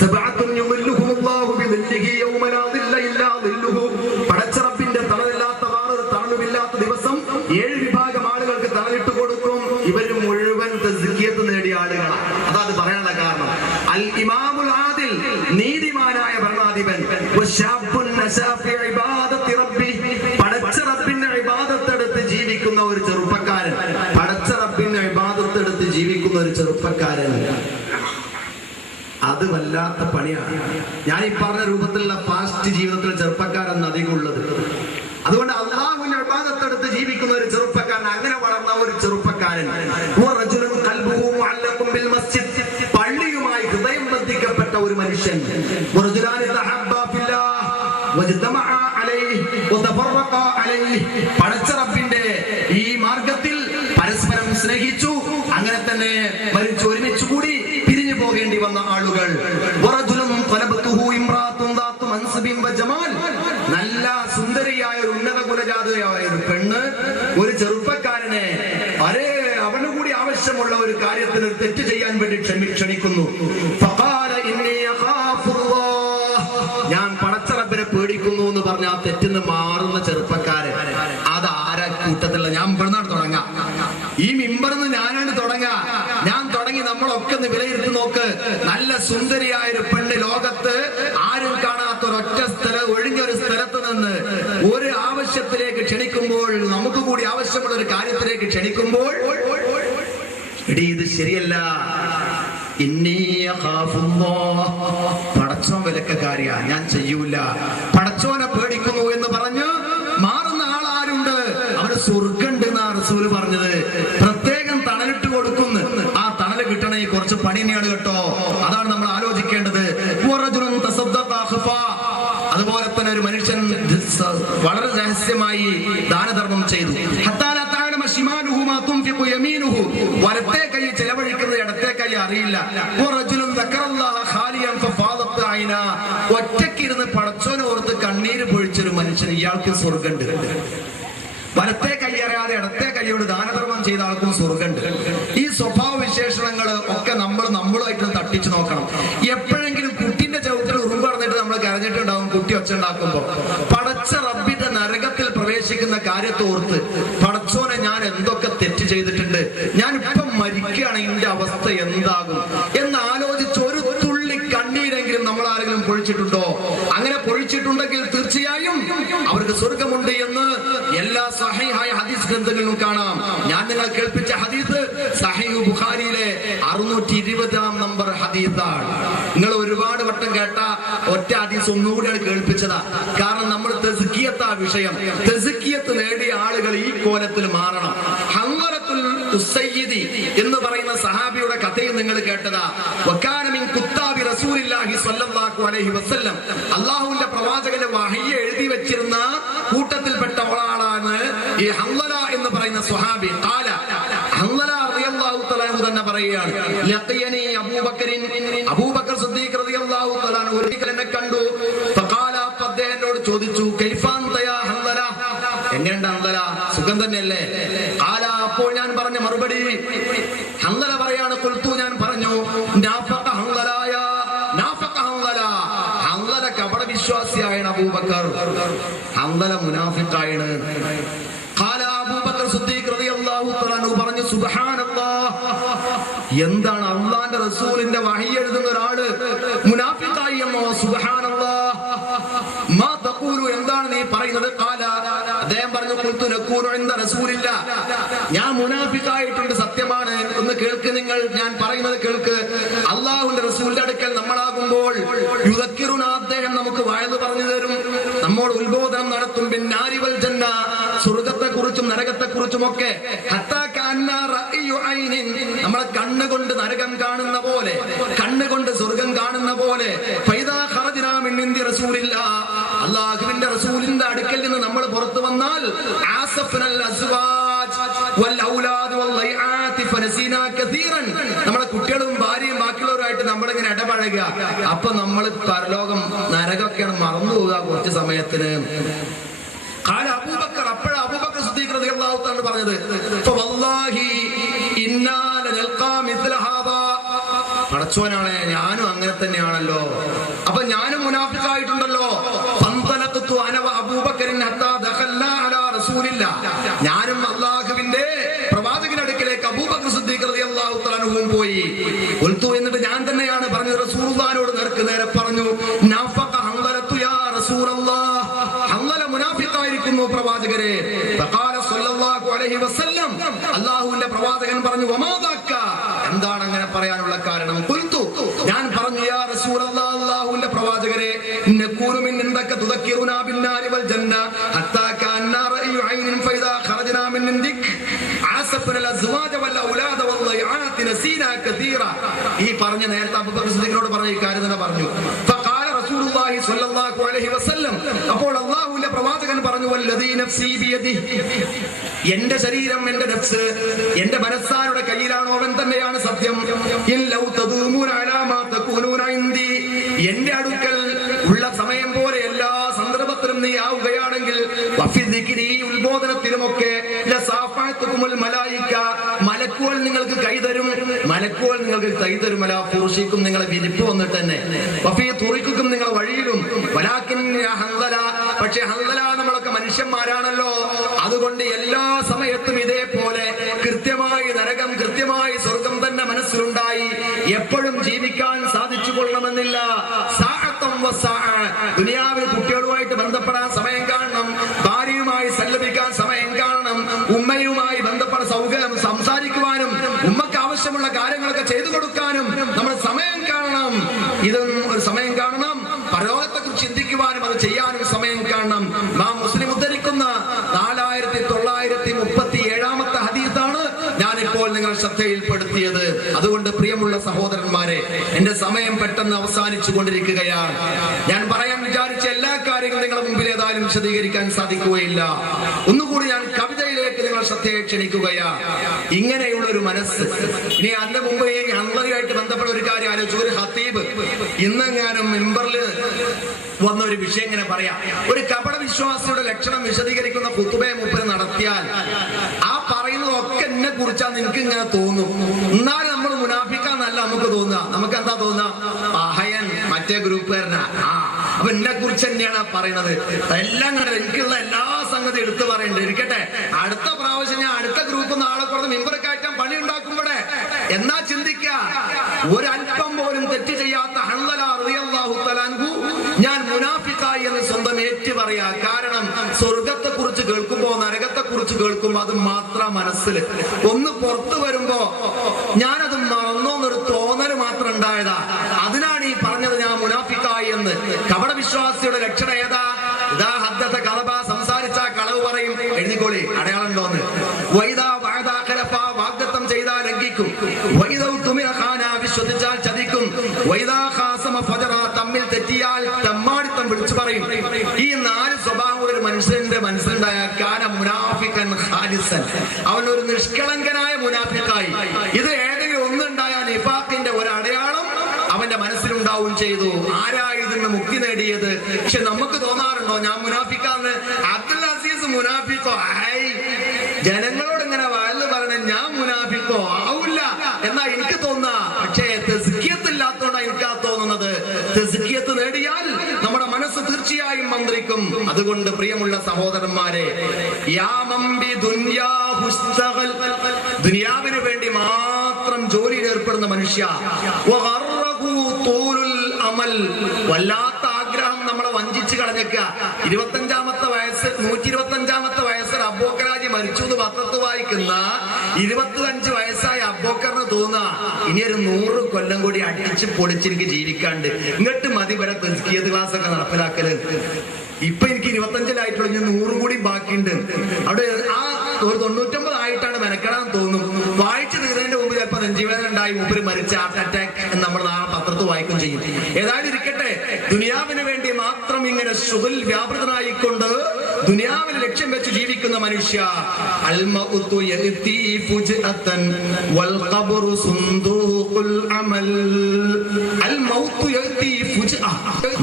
സബഅത്തുൻ യുമില്ലുഹുമുല്ലാഹു ബിദില്ലിഹി യൗമ ലാ ദില്ല ഇല്ലാ ദില്ലുഹു. പടച്ചറപ്പിന്റെ തണലില്ലാത്ത വേറൊരു തണലുമില്ലാത്ത ദിവസം 7 വിഭാഗം ആളുകൾക്ക് തണലിട്ട് കൊടുക്കും. ഇവർ മുഴുവൻ തസ്കിയത്ത് നേടിയ ആളുകളാണ്. അതാണ് പറയാനുള്ള കാരണം. അൽ ഇമാമുൽ ആദിൽ, നീതിമാനായ ഭരണാധിപൻ, വശാബുൻ നസാ ഫി ഇബാദത്തി റബ്ബി, പടച്ചറപ്പിന്റെ ഇബാദത്തെടുത്ത് ജീവിക്കുന്ന ഒരു ചെറുപ്പക്കാരൻ. പടച്ചറപ്പിന്റെ ഇബാദത്തെടുത്ത് ജീവിക്കുന്ന ഒരു ചെറുപ്പക്കാരൻ, അത് വല്ലാത്ത പണിയാണ്. ഞാൻ ഈ പറഞ്ഞ രൂപത്തിലുള്ള ഫാസ്റ്റ് ജീവിതത്തിൽ ചെറുപ്പക്കാരെന്ന് അധികം ഉള്ളത്. അതുകൊണ്ട് അള്ളാഹുവിന്റെ ഇബാദത്ത് സമ്പത്തെടുത്ത് ജീവിക്കുന്ന ഒരു ചെറുപ്പക്കാരൻ, അങ്ങനെ വളർന്ന ഒരു ചെറുപ്പക്കാരൻ, പള്ളിയുമായി ഹൃദയം ബന്ധിക്കപ്പെട്ട ഒരു മനുഷ്യൻ, പടച്ച റബ്ബിന്റെ ഈ മാർഗത്തിൽ പരസ്പരം സ്നേഹിച്ചു, അങ്ങനെ തന്നെ മരിച്ചു ഒരുമിച്ച് കൂടി പിരിഞ്ഞു പോകേണ്ടി വന്ന ആളുകൾ. നല്ല സുന്ദരിയായ ഒരു ഉന്നത കുലജാതയായ ഒരു പെണ്ണ് ഒരു ചെറുപ്പക്കാരനെ അവന് കൂടി ആവശ്യമുള്ള ഒരു കാര്യത്തിന് ഒരു തെറ്റ് ചെയ്യാൻ വേണ്ടി ക്ഷണിക്കുന്നു. ഞാൻ പടച്ച റബ്ബിനെ പേടിക്കുന്നു എന്ന് പറഞ്ഞ ആ തെറ്റിന്ന് മാറുന്ന ചെറുപ്പക്കാരൻ, അത് ആരാ കൂട്ടത്തിലുള്ള? ഞാൻ ഇവിടുന്നാണ് തുടങ്ങാം, ഈ മിമ്പറിന്ന് ഞാനാണ് തുടങ്ങാം. ഞാൻ തുടങ്ങി നമ്മളൊക്കെ ഒന്ന് വിലയിരുത്തി നോക്ക്. നല്ല സുന്ദരിയായ ഒരു പെണ്ണ് ലോകത്ത് ആരും കാണാത്ത ഒരൊറ്റ ഒഴിഞ്ഞൊരു സ്ഥലത്ത് നിന്ന് ഒരു ആവശ്യത്തിലേക്ക് ക്ഷണിക്കുമ്പോൾ, നമുക്ക് കൂടി ആവശ്യമുള്ള ഒരു കാര്യത്തിലേക്ക് ക്ഷണിക്കുമ്പോൾ, ഇത് ശരിയല്ല, പടച്ചോൻ വിലക്കാരിയാ, ഞാൻ ചെയ്യൂല, പടച്ചോനെ പേടിക്കുന്നു എന്ന് പറഞ്ഞ് മാറുന്ന ആളാരുണ്ട്? അവന് സ്വർഗുണ്ട് എന്നാ റസൂല് പറഞ്ഞത്. പ്രത്യേകം തണലിട്ട് കൊടുക്കുന്നു. ആ തണല് കിട്ടണേ കുറച്ച് പണി തന്നെയാണ് കേട്ടോ. അതാണ് നമ്മൾ ആലോചിക്കേണ്ടത്. അതുപോലെ തന്നെ ഒരു മനുഷ്യൻ വളരെ രഹസ്യമായി ദാനധർമ്മം ചെയ്തു. വലത്തെ കൈ ചെലവഴിക്കുന്നത് ഇടത്തെ കൈ അറിയില്ല. ഒറ്റക്കിരുന്ന് പടച്ചോനെ ഓർത്ത് കണ്ണീര് പൊഴിച്ചൊരു മനുഷ്യൻ, ഇയാൾക്ക് സ്വർഗുണ്ട്. വലത്തെ കൈ അറിയാതെ ഇടത്തെ കൈയോട് ദാനധർമ്മം ചെയ്ത ആൾക്കും സ്വർഗുണ്ട്. ഈ സ്വഭാവ വിശേഷണങ്ങൾ ഒക്കെ നമ്മളുമായിട്ട് തട്ടിച്ചു നോക്കണം. എപ്പോഴെങ്കിലും കുട്ടിന്റെ ചവിട്ടിൽ ഉറുമ്പ് നടന്നിട്ട് നമ്മൾ കരഞ്ഞിട്ടുണ്ടാവും കുട്ടി ഒച്ച ഉണ്ടാക്കുമ്പോ. പടച്ച റബ്ബിന്റെ നരകത്തിൽ പ്രവേശിക്കുന്ന കാര്യത്തോർത്ത് പടച്ചോനെ ഞാൻ എന്തൊക്കെ തെറ്റ് ചെയ്തിട്ടുണ്ട്, ഞാൻ ഇപ്പം മരിക്കുകയാണ്, ഇതിന്റെ അവസ്ഥ എന്താകും എന്ന് ആലോചിച്ച് ഒരു തുള്ളി കണ്ണീരെങ്കിലും നമ്മൾ ആരെങ്കിലും പൊഴിച്ചിട്ടുണ്ടോ? അങ്ങനെ പൊഴിച്ചിട്ടുണ്ടെങ്കിൽ തീർച്ചയായും അവർക്ക് സ്വർഗമുണ്ട് എന്ന് എല്ലാ സഹീഹായ ഹദീസ് ഗ്രന്ഥങ്ങളിലും കാണാം. ഞാൻ നിങ്ങളെ കേൾപ്പിച്ച ഹദീസ് സഹീഹ് ബുഖാരിയിലെ 620 നമ്പർ ഹദീസാണ്. നിങ്ങൾ ഒരുപാട് വട്ടം കേട്ട ഒറ്റ ഹദീസ് ഒന്നുകൂടിയാണ് കേൾപ്പിച്ചതാ. കാരണം നമ്മൾ തസ്കിയത്താ വിഷയം. തസ്കിയത്ത് നേടിയ ആളുകൾ ഈ കോലത്തിൽ മാറണം. ഹംഗറത്തുൽ ഉസയ്യിദി എന്ന് പറയുന്ന സഹാബിയുടെ കഥയും നിങ്ങൾ കേട്ടതാ. വകാന മിൻ കുത്താബി റസൂലില്ലാഹി സ്വല്ലല്ലാഹു അലൈഹി വസല്ലം, അല്ലാഹുവിന്റെ പ്രവാചകന്റെ വഹയ്യ എഴുതി വെച്ചിരുന്ന കൂട്ടത്തിൽപ്പെട്ട ആളാണ് ഈ ഹംലല എന്ന് പറയുന്ന സ്വഹാബി. ഖാല, ഹംലല റളിയല്ലാഹു തആല തന്നെ പറയുകയാണ്, ലഖിയനി അബൂബക്കറിൻ, അബൂബക്കർ സിദ്ദീഖ് റളിയല്ലാഹു തആല ഒരിക്കൽ എന്നെ കണ്ടു. ഫഖാല, അദ്ദേഹത്തോട് ചോദിച്ചു, കൈഫാന്ത യാ ഹംലല, എങ്ങനെയുണ്ട് ഹംലല, സുഖം തന്നെയല്ലേ? ഖാല, അപ്പോൾ ഞാൻ പറഞ്ഞ മറുപടി, ഹംലല പറയാണ്, ഖുൽതു, ഞാൻ പറഞ്ഞു, നാഫഖ ഹംലലായ, നാഫഖ ഹംലല, ഹംലല കപട വിശ്വാസിയായാണ് അബൂബക്കർ, ഹംലല മുനാഫിഖായാണ്. ഖാല, അബൂബക്കർ സിദ്ദീഖ് റളിയല്ലാഹു തആല പറഞ്ഞു, സുബ്ഹാനല്ലാഹ്, എന്താണ് അല്ലാഹുവിന്റെ റസൂലിന്റെ വഹി എഴുതുന്ന ഒരാള് മുനാഫിഖായി എന്നോ? സുബ്ഹാനല്ലാഹ്, മാ തഖൂലു, എന്താണ് നീ പറയുന്നത്? ഖാല, അദ്ദേഹം പറഞ്ഞു, ഖുൽതു നഖൂലു ഇൻദ റസൂലില്ല, ഞാൻ മുനാഫിഖായിട്ടുണ്ട്, സത്യമാണ്. ഒന്ന് കേൾക്ക് നിങ്ങൾ, ഞാൻ പറയുന്നത് കേൾക്ക്. അല്ലാഹുവിന്റെ റസൂലിന്റെ അടുക്കൽ നമ്മളാകുമ്പോൾ യുദക്കിറുന, അദ്ദേഹം നമുക്ക് വഅദ് പറഞ്ഞു തരും, നമ്മോട് ഉത്ബോധനം നടത്തും, ബിന്നാരി വൽ ജന്ന, സ്വർഗ്ഗത്തെ കുറിച്ചും നരകത്തെ കുറിച്ചും ഒക്കെ. ഹത്താ കഅന്ന റഅയു ഐനിൻ, നമ്മളെ കണ്ണുകൊണ്ട് നരകം കാണുന്ന പോലെ, കണ്ണുകൊണ്ട് സ്വർഗ്ഗം കാണുന്ന പോലെ. ഫൈദാ ഖറജ്നാ മിൻ ഇൻദി റസൂലില്ലാഹ്, അല്ലാഹുവിന്റെ റസൂലിന്റെ അടുക്കൽ നിന്ന് നമ്മൾ പുറത്തു വന്നാൽ, ആസഫ്നൽ അസ്വാജ് വൽ ഔലാദ് വൽ ലൈആതി ഫനസീനാ കസീറൻ, നമ്മുടെ കുട്ടികളും ഭാര്യയും ബാക്കിയുള്ളവരുമായിട്ട് നമ്മളിങ്ങനെ ഇടപഴകുക. അപ്പൊ നമ്മൾ പരലോകം നരകമൊക്കെയാണ് മറന്നു പോവുക കുറച്ച് സമയത്തിന്. അബൂബക്കർ, അപ്പോഴാണ് അബൂബക്കർ സിദ്ദീഖ് റളിയല്ലാഹു തആല പറഞ്ഞത്, ഫവല്ലാഹി ഇന്നാ ലനൽഖാ മിസ്ല ഹാദാ, പടച്ചോനാണ്, ഞാനും അങ്ങനെ തന്നെയാണല്ലോ, അപ്പൊ ഞാനും മുനാഫിഖായിട്ടുണ്ടല്ലോ. ഫന്തലഖ്തു അന വ അബൂബക്കറിൻ ഹത്താ ദഖൽനാ അലാ റസൂലില്ലാ, ഞാനും അല്ലാഹുവിന്റെ പ്രവാചകന്റെ അടുക്കലേക്ക് അബൂബക്കർ സിദ്ദീഖ് റളിയല്ലാഹു തആല പോയി. ഖുൽതു, എന്നിട്ട് ഞാൻ തന്നെയാണ് പറഞ്ഞത്, റസൂലുള്ളാഹിനോട് നേർക്ക് നേരെ പറഞ്ഞു, നാഫഖ ഹംലലതു യാ റസൂലല്ലാഹ്, ഹംലല മുനാഫിഖായിരിക്കുന്നു പ്രവാചകരെ. ഫഖാല സ്വല്ലല്ലാഹു അലൈഹി വസല്ലം, അല്ലാഹുവിന്റെ പ്രവാചകൻ പറഞ്ഞു, വമാ ദാക, എന്താണ് അങ്ങനെ പറയാനുള്ള കാരണം? ഖുൽതു, ഞാൻ പറഞ്ഞു, യാ റസൂലല്ലാഹ്, അല്ലാഹുവിന്റെ പ്രവാചകരെ, നകൂനു മിൻ ഇൻദക തുദക്കിറുനാ ബിന്നാരി വൽ ജന്ന ഹത്താ കഅന്ന റഅയു ഐനിൻ ഫൈദാ ഫീനാ കസീറ. ഈ പറഞ്ഞ നേരത്തെ അബൂബക്കർ സിദ്ദീഖിനോട് പറഞ്ഞ ഈ കാര്യം തന്നെ പറഞ്ഞു. ഫഖാല റസൂലുള്ളാഹി സ്വല്ലല്ലാഹു അലൈഹി വസല്ലം, അപ്പോൾ അല്ലാഹുവിന്റെ പ്രവാചകൻ പറഞ്ഞു, വല്ലദീ നഫ്സി ബിയദിഹി, എന്റെ ശരീരം, എന്റെ നഫ്സ്, എന്റെ മനസ്സാരുടെ കയ്യിലാണോ അവൻ തന്നെയാണ് സത്യം. ഇൻ ലൗ തദൂമുന അലാ മാ തകൂനൂന ഇൻദി, എന്റെ അടുക്കൽ ഉള്ള സമയം പോലെ എല്ലാ സന്ദർഭത്തിലും നീ ആവുകയാണെങ്കിൽ, വഫി ദിക്രി, ഉത്ബോധനത്തിലുമൊക്കെ, ലസാഫഅതുകുമുൽ മലായിക, മലക്കുകൾ നിങ്ങൾക്ക് കൈതരും, മലക്കുകൾ നിങ്ങൾക്ക് കൈതരും, അലാ ഫുർഷിക്കും, നിങ്ങളെ വിരിപ്പ് വന്നിട്ട് തന്നെ, വഫി തുറിക്കും, നിങ്ങൾ വഴിയിലും, വലാകിൻ യാ ഹൻദല, പക്ഷേ ഹൻദല നമ്മളൊക്കെ മനുഷ്യന്മാരാണല്ലോ, അതുകൊണ്ട് എല്ലാ സമയത്തും ഇതേപോലെ കൃത്യമായി നരകം, കൃത്യമായി സ്വർഗം തന്നെ മനസ്സിലുണ്ടായി എപ്പോഴും ജീവിക്കാൻ സാധിച്ചു കൊള്ളണമെന്നില്ല. ദുനിയാവിൽ കുട്ടികളുമായിട്ട് ബന്ധപ്പെടാൻ സമയം കാണണം, ഭാര്യയുമായി സല്ലപിക്കാൻ സമയം കാണണം, ഉമ്മയുമായി ബന്ധപ്പെട്ട സൗകര്യം സംസാരിക്കുവാനും ഉമ്മക്ക് ആവശ്യമുള്ള കാര്യങ്ങളൊക്കെ ചെയ്തു കൊടുക്കാനും നമ്മൾ സമയം കാണണം. ഇതൊന്നും ഒരു സമയം കാണണം. പരലോകത്തെ കുറിച്ച് ചിന്തിക്കുവാനും അത് ചെയ്യാനും സമയം കാണണം. മുസ്ലിം ഉദ്ധരിക്കുന്ന 4937 ഹദീസാണ് ഞാനിപ്പോൾ നിങ്ങൾ ശ്രദ്ധയിൽപ്പെടുത്തിയത്. അതുകൊണ്ട് പ്രിയമുള്ള സഹോദരന്മാരെ, എന്റെ സമയം പെട്ടെന്ന് അവസാനിച്ചു കൊണ്ടിരിക്കുകയാണ്. ഞാൻ പറയാൻ വിചാരിച്ച എല്ലാ കാര്യങ്ങളും നിങ്ങളുടെ മുമ്പിൽ ഏതായാലും വിശദീകരിക്കാൻ സാധിക്കുകയില്ല. ഒന്നുകൂടി ഞാൻ കവിതയിലേക്ക് നിങ്ങൾ ശ്രദ്ധയെ ക്ഷണിക്കുകയാണ്. ഇങ്ങനെയുള്ള ഒരു മനസ്സ്. ഇനി അതിന്റെ മുമ്പ് ഈ അൻവറിയായിട്ട് ബന്ധപ്പെട്ട ഒരു കാര്യം ആലോചിച്ചു. ഒരു ഖത്തീബ് ഇന്നെങ്ങാനും മെമ്പറിൽ വന്ന ഒരു വിഷയം ഇങ്ങനെ പറയാം. ഒരു കപട വിശ്വാസിയുടെ ലക്ഷണം വിശദീകരിക്കുന്ന ഖുതുബയെ മൂപ്പര് നടത്തിയാൽ ആ പറയുന്നതൊക്കെ എന്നെ കുറിച്ചാണ് നിനക്ക് ഇങ്ങനെ തോന്നും. എന്നാലും നമ്മൾ മുനാഫിക്കാന്നല്ല നമുക്ക് തോന്നുക. നമുക്ക് എന്താ തോന്നുക? അഹയൻ മറ്റേ ഗ്രൂപ്പുകാരനാ, അപ്പൊ എന്നെ കുറിച്ച് തന്നെയാണ് പറയുന്നത്. എല്ലാം കണ്ടത് എനിക്കുള്ള എല്ലാ സംഗതി എടുത്തു പറയണ്ടേ. ഇരിക്കട്ടെ, അടുത്ത പ്രാവശ്യം ഞാൻ അടുത്ത ഗ്രൂപ്പ് നാളെ കുറച്ച് മെമ്പറെ കയറ്റാൻ പണി ഉണ്ടാക്കുമ്പോഴേ എന്നാ ചിന്തിക്ക, ഒരല്പം പോലും തെറ്റ് ചെയ്യാത്ത ഹൻദല റളിയല്ലാഹു തആല അൻഹു ഞാൻ മുനാഫിക്കായി എന്ന് സ്വന്തം ഏറ്റു പറയാ. കാരണം സ്വർഗത്തെ കുറിച്ച് കേൾക്കുമ്പോ, നരകത്തെ കുറിച്ച് കേൾക്കുമ്പോ അത് മാത്രം മനസ്സിൽ ഒന്ന് പുറത്തു വരുമ്പോ ഞാനത് മറന്നോന്നൊരു തോന്നല് മാത്രം ഉണ്ടായതാ. അതിനാണ് ഈ പറഞ്ഞത് ഞാൻ മുനാഫിക്കായി എന്ന്. കപട വിശ്വാസിയുടെ ലക്ഷണം ഏതാ? ഇതാ ഹദ്ദത കളബ, സംസാരിച്ച കളവ് പറയും. എഴുതിക്കോളി, അടയാളം ഉണ്ടോന്ന്. വൈദാ വഅദ ഖലഫ, വാഗ്ദത്തം ചെയ്താൽ ലംഘിക്കും. വൈദൗ തുമിഅ ഖാന, വിശ്വസിച്ചാൽ ചതിക്കും. വൈദാ ഖാസമ ഫജറ, തമ്മിൽ തെറ്റിയാൽ തമ്മാടിത്തം വിളിച്ചു പറയും. ഈ 4 സ്വഭാവം ഒരു മനുഷ്യന്റെ മനസ്സിലുണ്ടായ കാന മുനാഫിക്കൻ ഖാലിസൻ, അവൻ ഒരു നിഷ്കളങ്കനായ മുനാഫിക്കായി. ഇത് ഏതെങ്കിലും ഒന്നുണ്ടായ നിഫാഖിന്റെ ഒരു അടയാളം അവന്റെ മനസ്സിലുണ്ടാവും ചെയ്തു. ആരാ ഇതിന് മുക്തി നേടിയത്? പക്ഷെ നമുക്ക് തോന്നാറുണ്ടോ ഞാൻ മുനാഫിക്കാന്ന്? അബ്ദുൽ അസീസ് മുനാഫിക്കോ? ജനങ്ങളോട് ഇങ്ങനെ വയല് പറഞ്ഞ ഞാൻ മുനാഫിക്കോ ആവില്ല എന്നാ എനിക്ക് തോന്നുക. പക്ഷേ തെസ്കിയത്ത് ഇല്ലാത്തോണ്ടാണ് എനിക്കാ തോന്നുന്നത്. തെസ്കിയത്ത് നേടിയാൽ നമ്മുടെ മനസ്സ് തീർച്ചയായും മന്ത്രിക്കും. അതുകൊണ്ട് പ്രിയമുള്ള സഹോദരന്മാരെ, ദുനിയാവിന് വേണ്ടി മാത്രം ജോലിയിൽ ഏർപ്പെടുന്ന മനുഷ്യ, വല്ലാത്ത ആഗ്രഹം നമ്മളെ വഞ്ചിച്ച് കളഞ്ഞേക്കുക. 25-ാമത്തെ വയസ്സ് 125-ാമത്തെ വയസ്സിൽ അബൂബക്കറാജി മരിച്ചു എന്ന് പത്രത്ത് വായിക്കുന്ന 25 വയസ്സായ അബൂബക്കറിന് തോന്നുക ഇനി ഒരു 100 കൊല്ലം കൂടി അടിച്ച് പൊളിച്ചെനിക്ക് ജീവിക്കാണ്ട്, ഇങ്ങോട്ട് മതി വരെ തസ്കിയത്ത് ക്ലാസ് ഒക്കെ നടപ്പിലാക്കല്. ഇപ്പൊ എനിക്ക് 25-ലായിട്ടുള്ള 100 കൂടി ബാക്കിയുണ്ട്. അവിടെ ആ ഒരു 99 ആയിട്ടാണ് മെനക്കെടാൻ തോന്നും. വായിച്ചു തീർന്നതിന്റെ മുമ്പ് ചിലപ്പോൾ നെഞ്ചുവേദന ഉണ്ടായി മൂപ്പര് മരിച്ച ഹാർട്ട് അറ്റാക്ക് എന്ന് നമ്മൾ നാളെ പത്രത്ത് വായിക്കും ചെയ്യും. ഏതായാലും ഇരിക്കട്ടെ, ദുനിയാവിന് വേണ്ടി മാത്രം ഇങ്ങനെ ശുഗൽ വ്യാപൃതനായിക്കൊണ്ട് ദുനിയാവിൽ ലക്ഷ്യം വെച്ച് ജീവിക്കുന്ന മനുഷ്യ,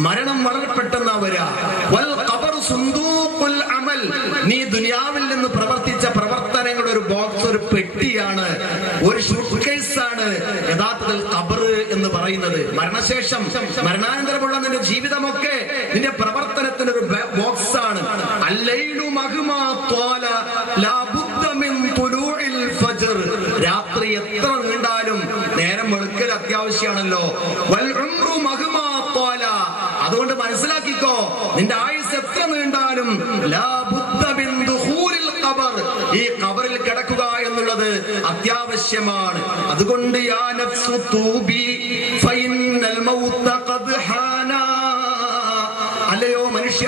മരണം വളരെ പെട്ടെന്ന് വരാ. നീ ദുനിയാവിൽ നിന്ന് പ്രവർത്തിച്ച പ്രവർത്തനങ്ങളുടെ ഒരു ബോക്സ്, ഒരു പെട്ടിയാണ്, ഒരു ഷൂട്ട് കേസാണ് യഥാർത്ഥത്തിൽ ഖബർ എന്ന് പറയുന്നത്. മരണശേഷം, മരണാനന്തരമുള്ള നിന്റെ ജീവിതമൊക്കെ നിന്റെ പ്രവർത്തനത്തിന്റെ ഒരു ബോക്സ് ആണ്. രാത്രി എത്ര നീണ്ടാലും നേരം വെളുക്കൽ അത്യാവശ്യമാണല്ലോ. അതുകൊണ്ട് മനസ്സിലാക്കിക്കോ, നിന്റെ ആയുസ് എത്ര നീണ്ടാലും ഈ ഖബറിൽ കിടക്കുക എന്നുള്ളത് അത്യാവശ്യമാണ്. അതുകൊണ്ട് യാ നഫ്സു തൂബി ഫഇന്നൽ മൗത ഖദ് ഹാന. അല്ലയോ മനുഷ്യ,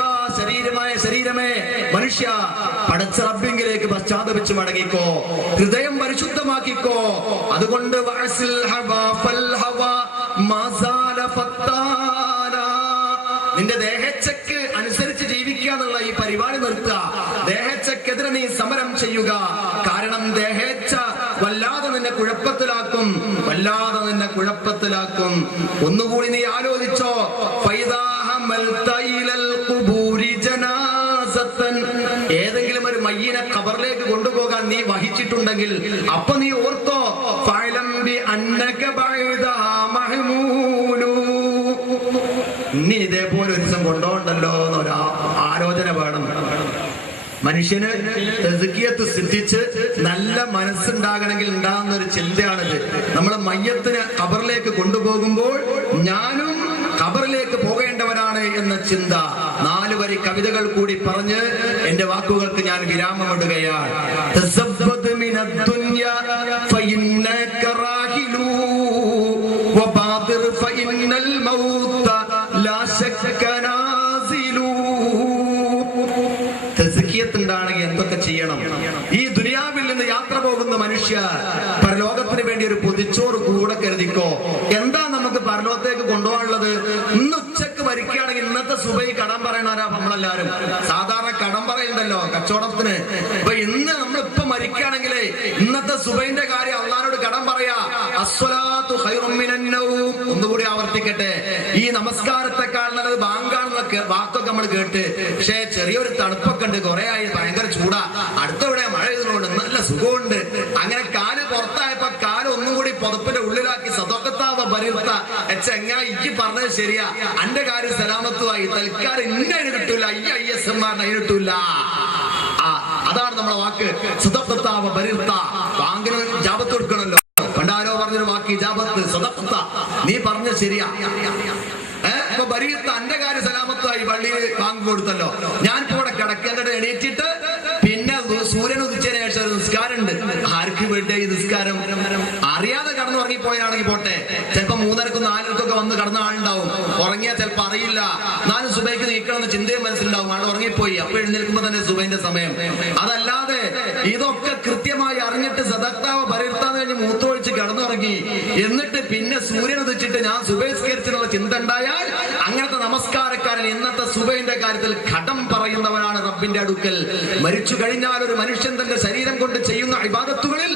ശരീരമേ, മനുഷ്യ, പടച്ച റബ്ബിങ്കിലേക്ക് പശ്ചാത്തപിച്ച് മടങ്ങിക്കോ, ഹൃദയം പരിശുദ്ധമാക്കിക്കോ. അതുകൊണ്ട് നിന്റെ ദേഹച്ചക്ക് അനുസരിച്ച് ജീവിക്കുക എന്നുള്ള ഈ പരിപാടി നിർത്തുക. ദേഹച്ചക്കെതിരെ നീ സമരം ചെയ്യുക. കാരണം ദേഹേച്ഛ വല്ലാതെ നിന്നെ കുഴപ്പത്തിലാക്കും, വല്ലാതെ നിന്നെ കുഴപ്പത്തിലാക്കും. ഒന്നുകൂടി നീ ആലോചിച്ചോ. ഏതെങ്കിലും ഒരു മയ്യനെ ഖബറിലേക്ക് കൊണ്ടുപോകാൻ നീ വഹിച്ചിട്ടുണ്ടെങ്കിൽ അപ്പൊ നീ ഓർത്തോ, ഇനി ഇതേപോലെ ഒരു ദിവസം കൊണ്ടുപോകണ്ടല്ലോ എന്നൊരു ആലോചന വേണം മനുഷ്യന്. തസ്കിയത്ത് സിദ്ധിച്ച് നല്ല മനസ്സുണ്ടാകണമെങ്കിൽ ഉണ്ടാകുന്ന ഒരു ചിന്തയാണിത്. നമ്മളെ മയ്യത്തിനെ ഖബറിലേക്ക് കൊണ്ടുപോകുമ്പോൾ ഞാനും ഖബറിലേക്ക് പോകേണ്ടവനാണ് എന്ന ചിന്ത. 4 വരി കവിതകൾ കൂടി പറഞ്ഞ് എന്റെ വാക്കുകൾക്ക് ഞാൻ വിരാമമിടുകയാണ്. തസ്കിയത്തുണ്ടാണെങ്കിൽ എന്തൊക്കെ ചെയ്യണം? ഈ ദുനിയാവിൽ നിന്ന് യാത്ര പോകുന്ന മനുഷ്യ പരലോകത്തിന് വേണ്ടി ഒരു പൊതിച്ചോറ് കൂടെ കരുതിക്കോ. എന്താ നമുക്ക് പരലോകത്തേക്ക് കൊണ്ടുപോകാനുള്ളത്? ഇന്ന് ഉച്ചക്ക് മരിക്കുകയാണെങ്കിൽ ഇന്നത്തെ സുബൈ കടം പറയണവരാ നമ്മളെല്ലാരും. സാധാരണ കടം പറയണ്ടല്ലോ കച്ചവടത്തിന്. അപ്പൊ ഇന്ന് നമ്മളിപ്പൊ മരിക്കുകയാണെങ്കിലേ ഇന്നത്തെ സുബൈന്റെ കാര്യം അള്ളാഹുവോട് കടം പറയാ. അസ്സലാത്തു ഖൈറും മിനൻ നൗം. ഒന്നുകൂടി ആവർത്തിക്കട്ടെ, ഈ നമസ്കാരത്തെക്കാൾ നല്ലത് ബാങ്കാണെന്നുള്ള വാക്കൊക്കെ നമ്മൾ കേട്ട്. പക്ഷെ ചെറിയൊരു തണുപ്പൊക്കെ ഉണ്ട്, കുറെ ആയി ഭയങ്കര ചൂടാ, അടുത്തവിടെ മഴ ചെയ്തുകൊണ്ട് നല്ല സുഖമുണ്ട്. അങ്ങനെ കാല് പുറത്തായപ്പോ കാല് ഒന്നും കൂടി പുതപ്പിന്റെ ഉള്ളിലാക്കി സദഖത്താവ ബരിർത്ത. എങ്ങനെ ഇക്ക് പറഞ്ഞത് ശരിയാ, അന്റെ കാര്യം സലാമത്തുമായി. തൽക്കാലം ഇന്ന അതിന് കിട്ടൂല, ഈ ISM അതിന് കിട്ടൂല. അതാണ് നമ്മളെ വാക്ക്, സദഖത്താവ ബരിർത്ത. ബാങ്കിന് ജാബത്ത് കൊടുക്കണല്ലോ. പണ്ടാരോ പറഞ്ഞൊരു വാക്ക് ഇജാബത്ത്, സദഖത്ത. നീ പറഞ്ഞ ശരിയാ. അപ്പൊ ബരീത്ത അന്റെ കാര്യം സലാമത്തായി. പള്ളിയിൽ ബാങ്ക് കൊടുത്തല്ലോ. ഞാനിപ്പോ ഇവിടെ കിടക്കേണ്ടത് എണീറ്റിട്ട് പിന്നെ സൂര്യൻ ഉദിച്ചതിന് ശേഷം ഒരു നിസ്കാരം ഉണ്ട്. ആർക്ക് വേണ്ട ഈ നിസ്കാരം? അറിയാതെ കടന്നു ഉറങ്ങിപ്പോയാണെങ്കിൽ പോട്ടെ, ചിലപ്പോ 3:00ക്കും 4:00ക്കൊക്കെ വന്ന് കടന്ന ആളുണ്ടാവും. ഉറങ്ങിയാൽ ചിലപ്പോ അറിയില്ല. 4 സുബൈക്ക് നീക്കണമെന്ന് ചിന്തയും മനസ്സിലുണ്ടാവും. അവിടെ ഉറങ്ങിപ്പോയി. അപ്പൊ എഴുന്നേൽക്കുമ്പോ തന്നെ സുബൈന്റെ സമയം. അതല്ലാതെ ഇതൊക്കെ കൃത്യമായി അറിഞ്ഞിട്ട് സദഖത്താവ ബരിർത്താന്ന് കഴിഞ്ഞ് മൂത്രമൊഴിച്ച് കിടന്നുറങ്ങി എന്നിട്ട് പിന്നെ സൂര്യൻ ഉദിച്ചിട്ട് ഞാൻ സുബൈസ്കരിച്ചെന്നുള്ള ചിന്ത ഉണ്ടായാൽ അങ്ങനത്തെ നമസ്കാരക്കാരൻ ഇന്നത്തെ സുബൈന്റെ കാര്യത്തിൽ കടം പറയുന്നവനാണ് റബ്ബിന്റെ അടുക്കൽ. മരിച്ചു കഴിഞ്ഞാൽ ഒരു മനുഷ്യൻ തന്റെ ശരീരം കൊണ്ട് ചെയ്യുന്ന ഇബാദത്തുകളിൽ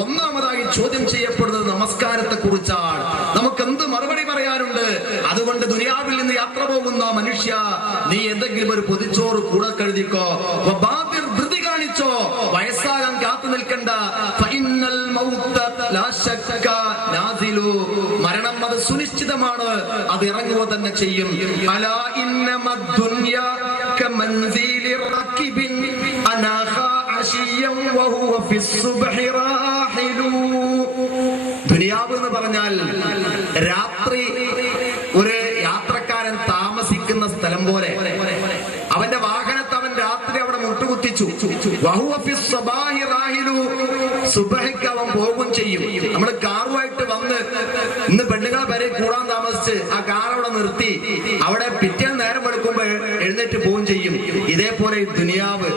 ഒന്നാമതായി ചോദ്യം ചെയ്യപ്പെടുന്നത് നമസ്കാരത്തെ കുറിച്ചാണ്. നമുക്ക് എന്ത് മറുപടി പറയാനുണ്ട്? അതുകൊണ്ട് ദുനിയാവിൽ നിന്ന് യാത്ര പോകുന്ന മനുഷ്യ, നീ എന്തെങ്കിലും ഒരു പൊതിച്ചോറ് കൂടെ കരുതിക്കോ. ധൃതി കാണിച്ചോ. വയസ്സാകാൻ കാത്തു നിൽക്കണ്ട. മരണം അത് സുനിശ്ചിതമാണ്, അത് ഇറങ്ങുക തന്നെ ചെയ്യും. ദുനിയാവ് എന്ന് പറഞ്ഞാൽ രാത്രി ഒരു യാത്രക്കാരൻ താമസിക്കുന്ന സ്ഥലം പോലെ. അവന്റെ വാഹനത്തെ അവൻ രാത്രി അവിടെ മുട്ടുകുത്തിച്ചു. സുബഹിക്ക് അവൻ പോകും ചെയ്യും. നമ്മള് കാറുമായിട്ട് വന്ന് ഇന്ന് പെണ്ണുങ്ങളെ വരെ കൂടാൻ താമസിച്ച് ആ കാർ അവിടെ നിർത്തി അവിടെ പിറ്റേന്ന് നേരം എടുക്കുമ്പോ എഴുന്നേറ്റ് പോവും ചെയ്യും. ഇതേപോലെ ഈ ദുനിയാവ്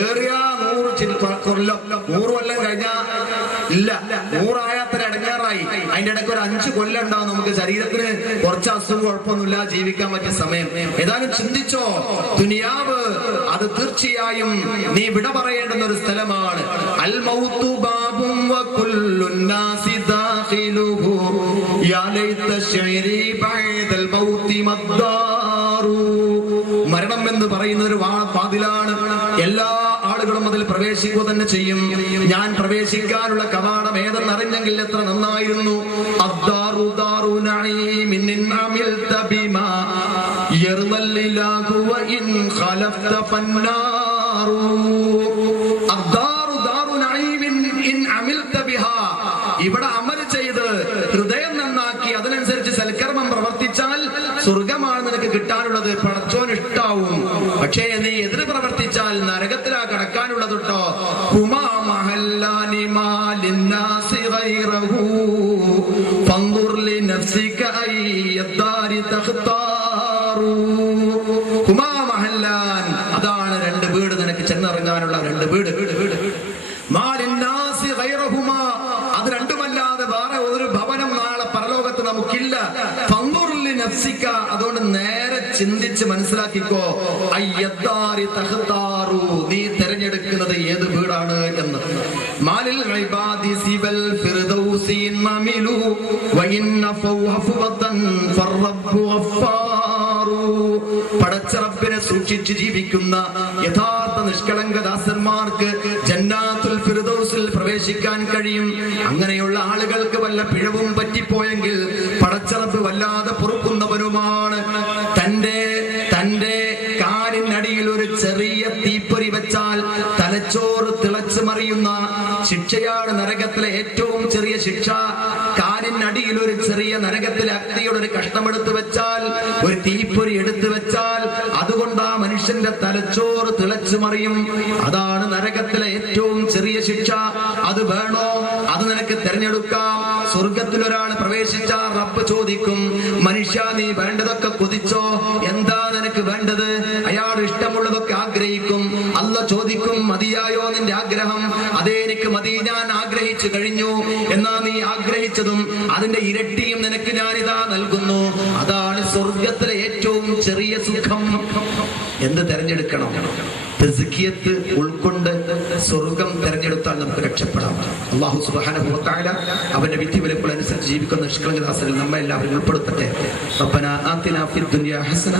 ഏറിയ 100 കൊല്ലം കഴിഞ്ഞാ ഇല്ല, 100 ആയാത്തിന് ഇടങ്ങാറായി. അതിന്റെ ഇടയ്ക്ക് ഒരു 5 കൊല്ലം ഉണ്ടാവും. നമുക്ക് ശരീരത്തിന് കുറച്ച് അസുഖം കുഴപ്പമൊന്നുമില്ല, ജീവിക്കാൻ പറ്റിയ സമയം. ഏതായാലും ചിന്തിച്ചോ, ദുനിയാവ് അത് തീർച്ചയായും നീ വിട പറയേണ്ടുന്ന ഒരു സ്ഥലമാണ്. അൽ മൗതു ബാബും വകുല്ലുൻ നാസി ദാഖിലുഹു യാ ലൈത ശൈരി ബഅദൽ മൗതി മദ്ദാറു. മരണം എന്ന് പറയുന്ന ഒരു വാതിലാണ്. എല്ലാ ആളുകളും അതിൽ പ്രവേശിക്കുക തന്നെ ചെയ്യും. ഞാൻ പ്രവേശിക്കാനുള്ള കവാടം ഏതെന്നറിഞ്ഞെങ്കിൽ എത്ര നന്നായിരുന്നു. അദ്ദാറു ദാറു നഈമിൻ ഇൻ അമിൽത ബിമാ യർദല്ലില്ലാഹു വ ഇൻ ഖലഫ്ത ഫന്നാറു. അദ്ദാറു ദാറു നഈമിൻ ഇൻ അമിൽത ബിഹാ. ഇവിടെ അമൽ ചെയ്ത് ഹൃദയം നന്നാക്കി അതിനനുസരിച്ച് സൽക്കർമ്മം പ്രവർത്തിച്ചാൽ സ്വർഗമാണ് നിനക്ക് കിട്ടാനുള്ളത്. പടച്ചോൻ ഇഷ്ടാവും. പക്ഷേ നീ എതിര് പ്രവർത്തിച്ചാൽ നരകത്തിലാ കടക്കാനുള്ളത് കേട്ടോ. അതാണ് 2 വീട് നിനക്ക് ചെന്നിറങ്ങാനുള്ള 2 നമുക്കില്ല. ഫൻദുർ ലിനഫ്സിക, അതുകൊണ്ട് നേരെ ചിന്തിച്ച് മനസ്സിലാക്കിക്കോ. അയ്യദ്ദാരി തഖ്താറു, നീ തിരഞ്ഞെടുക്കുന്നത് ഏത് വീടാണ് എന്ന്. മാലിൽ ഇബാദി സിബൽ ഫിർദൗസി മമിലു വഇന്ന ഫൗഹഫവതൻ ഫർറബ്ബു ഗഫാറു. പടച്ചറബ്ബിനെ സൂക്ഷിച്ച് ജീവിക്കുന്ന യഥാർത്ഥ നിഷ്കളങ്ക ദാസന്മാർക്ക് ജന്നാത്തുൽ ഫിർദൗസിൽ പ്രവേശിക്കാൻ കഴിയും. അങ്ങനെയുള്ള ആളുകൾക്ക് വല്ല പിഴവും പറ്റിപ്പോയെങ്കിൽ പടച്ചറബ്ബ് വല്ലാതെ പൊറുക്കുന്നവനുമാണ്. തന്റെ കാലിനടിയിൽ ഒരു ചെറിയ തീപ്പൊരി വെച്ചാൽ തലച്ചോറ് തിളച്ചു മറിയുന്ന ശിക്ഷയാണ് നരകത്തിലെ ഏറ്റവും ചെറിയ ശിക്ഷ. കാലിനടിയിൽ ഒരു ചെറിയ നരകത്തിലെ അഗ്നിയുടെ ഒരു കഷ്ണമെടുത്ത് വെച്ചാൽ, ഒരു തീപ്പൊരി എടുത്തു വെച്ചാൽ, അതുകൊണ്ട് ആ മനുഷ്യന്റെ തലച്ചോറ് തിളച്ചു മറിയും. അതാണ് നരകത്തിലെ ഏറ്റവും ചെറിയ ശിക്ഷ. അത് വേണോ? അത് നിനക്ക് തിരഞ്ഞെടുക്കാം. സ്വർഗത്തിൽ ഒരാൾ പ്രവേശിച്ചാൽ റബ്ബ് ചോദിക്കും, മനുഷ്യ നീ വേണ്ടതൊക്കെ കൊതിച്ചോ? എന്താ നിനക്ക് വേണ്ടത്? അയാൾ ഇഷ്ടമുള്ളതൊക്കെ ആഗ്രഹിക്കും. അല്ലാഹ് ചോദിക്കും, മതിയായോ നിന്റെ ആഗ്രഹം? അതേ, എനിക്ക് മതി, ഞാൻ ആഗ്രഹിച്ചു കഴിഞ്ഞു. എന്നാ നീ ആഗ്രഹിച്ചതും അതിന്റെ ഇരട്ടിയും നിനക്ക് ഞാനിതാ നൽകുന്നു. അതാണ് സ്വർഗത്തിലെ ഏറ്റവും ചെറിയ സുഖം. എന്ത് തെരഞ്ഞെടുക്കണം? തസ്കിയത്ത് ഉൾക്കൊണ്ട് സ്വർഗം തെരഞ്ഞെടുത്താൽ നമുക്ക് രക്ഷപ്പെടാം. അല്ലാഹു സുബ്ഹാനഹു വ തആല അവന്റെ വിധിവിലക്കുകൾ അനുസരിച്ച് ജീവിക്കുന്ന നിഷ്കളങ്കദാസരിൽ നമ്മെ എല്ലാവരും ഉൾപ്പെടുത്തട്ടെ. റബ്ബനാ ആതിനാ ഫിദ് ദുനിയാ ഹസന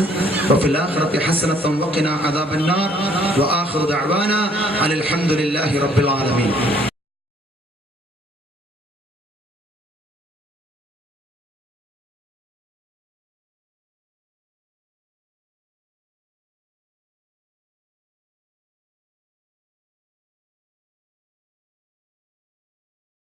വഫിൽ ആഖിറതി ഹസനതൻ വഖിനാ അദാബന്നാർ വആഖിറു ദഅവാനാ അൽഹംദുലില്ലാഹി റബ്ബിൽ ആലമീൻ.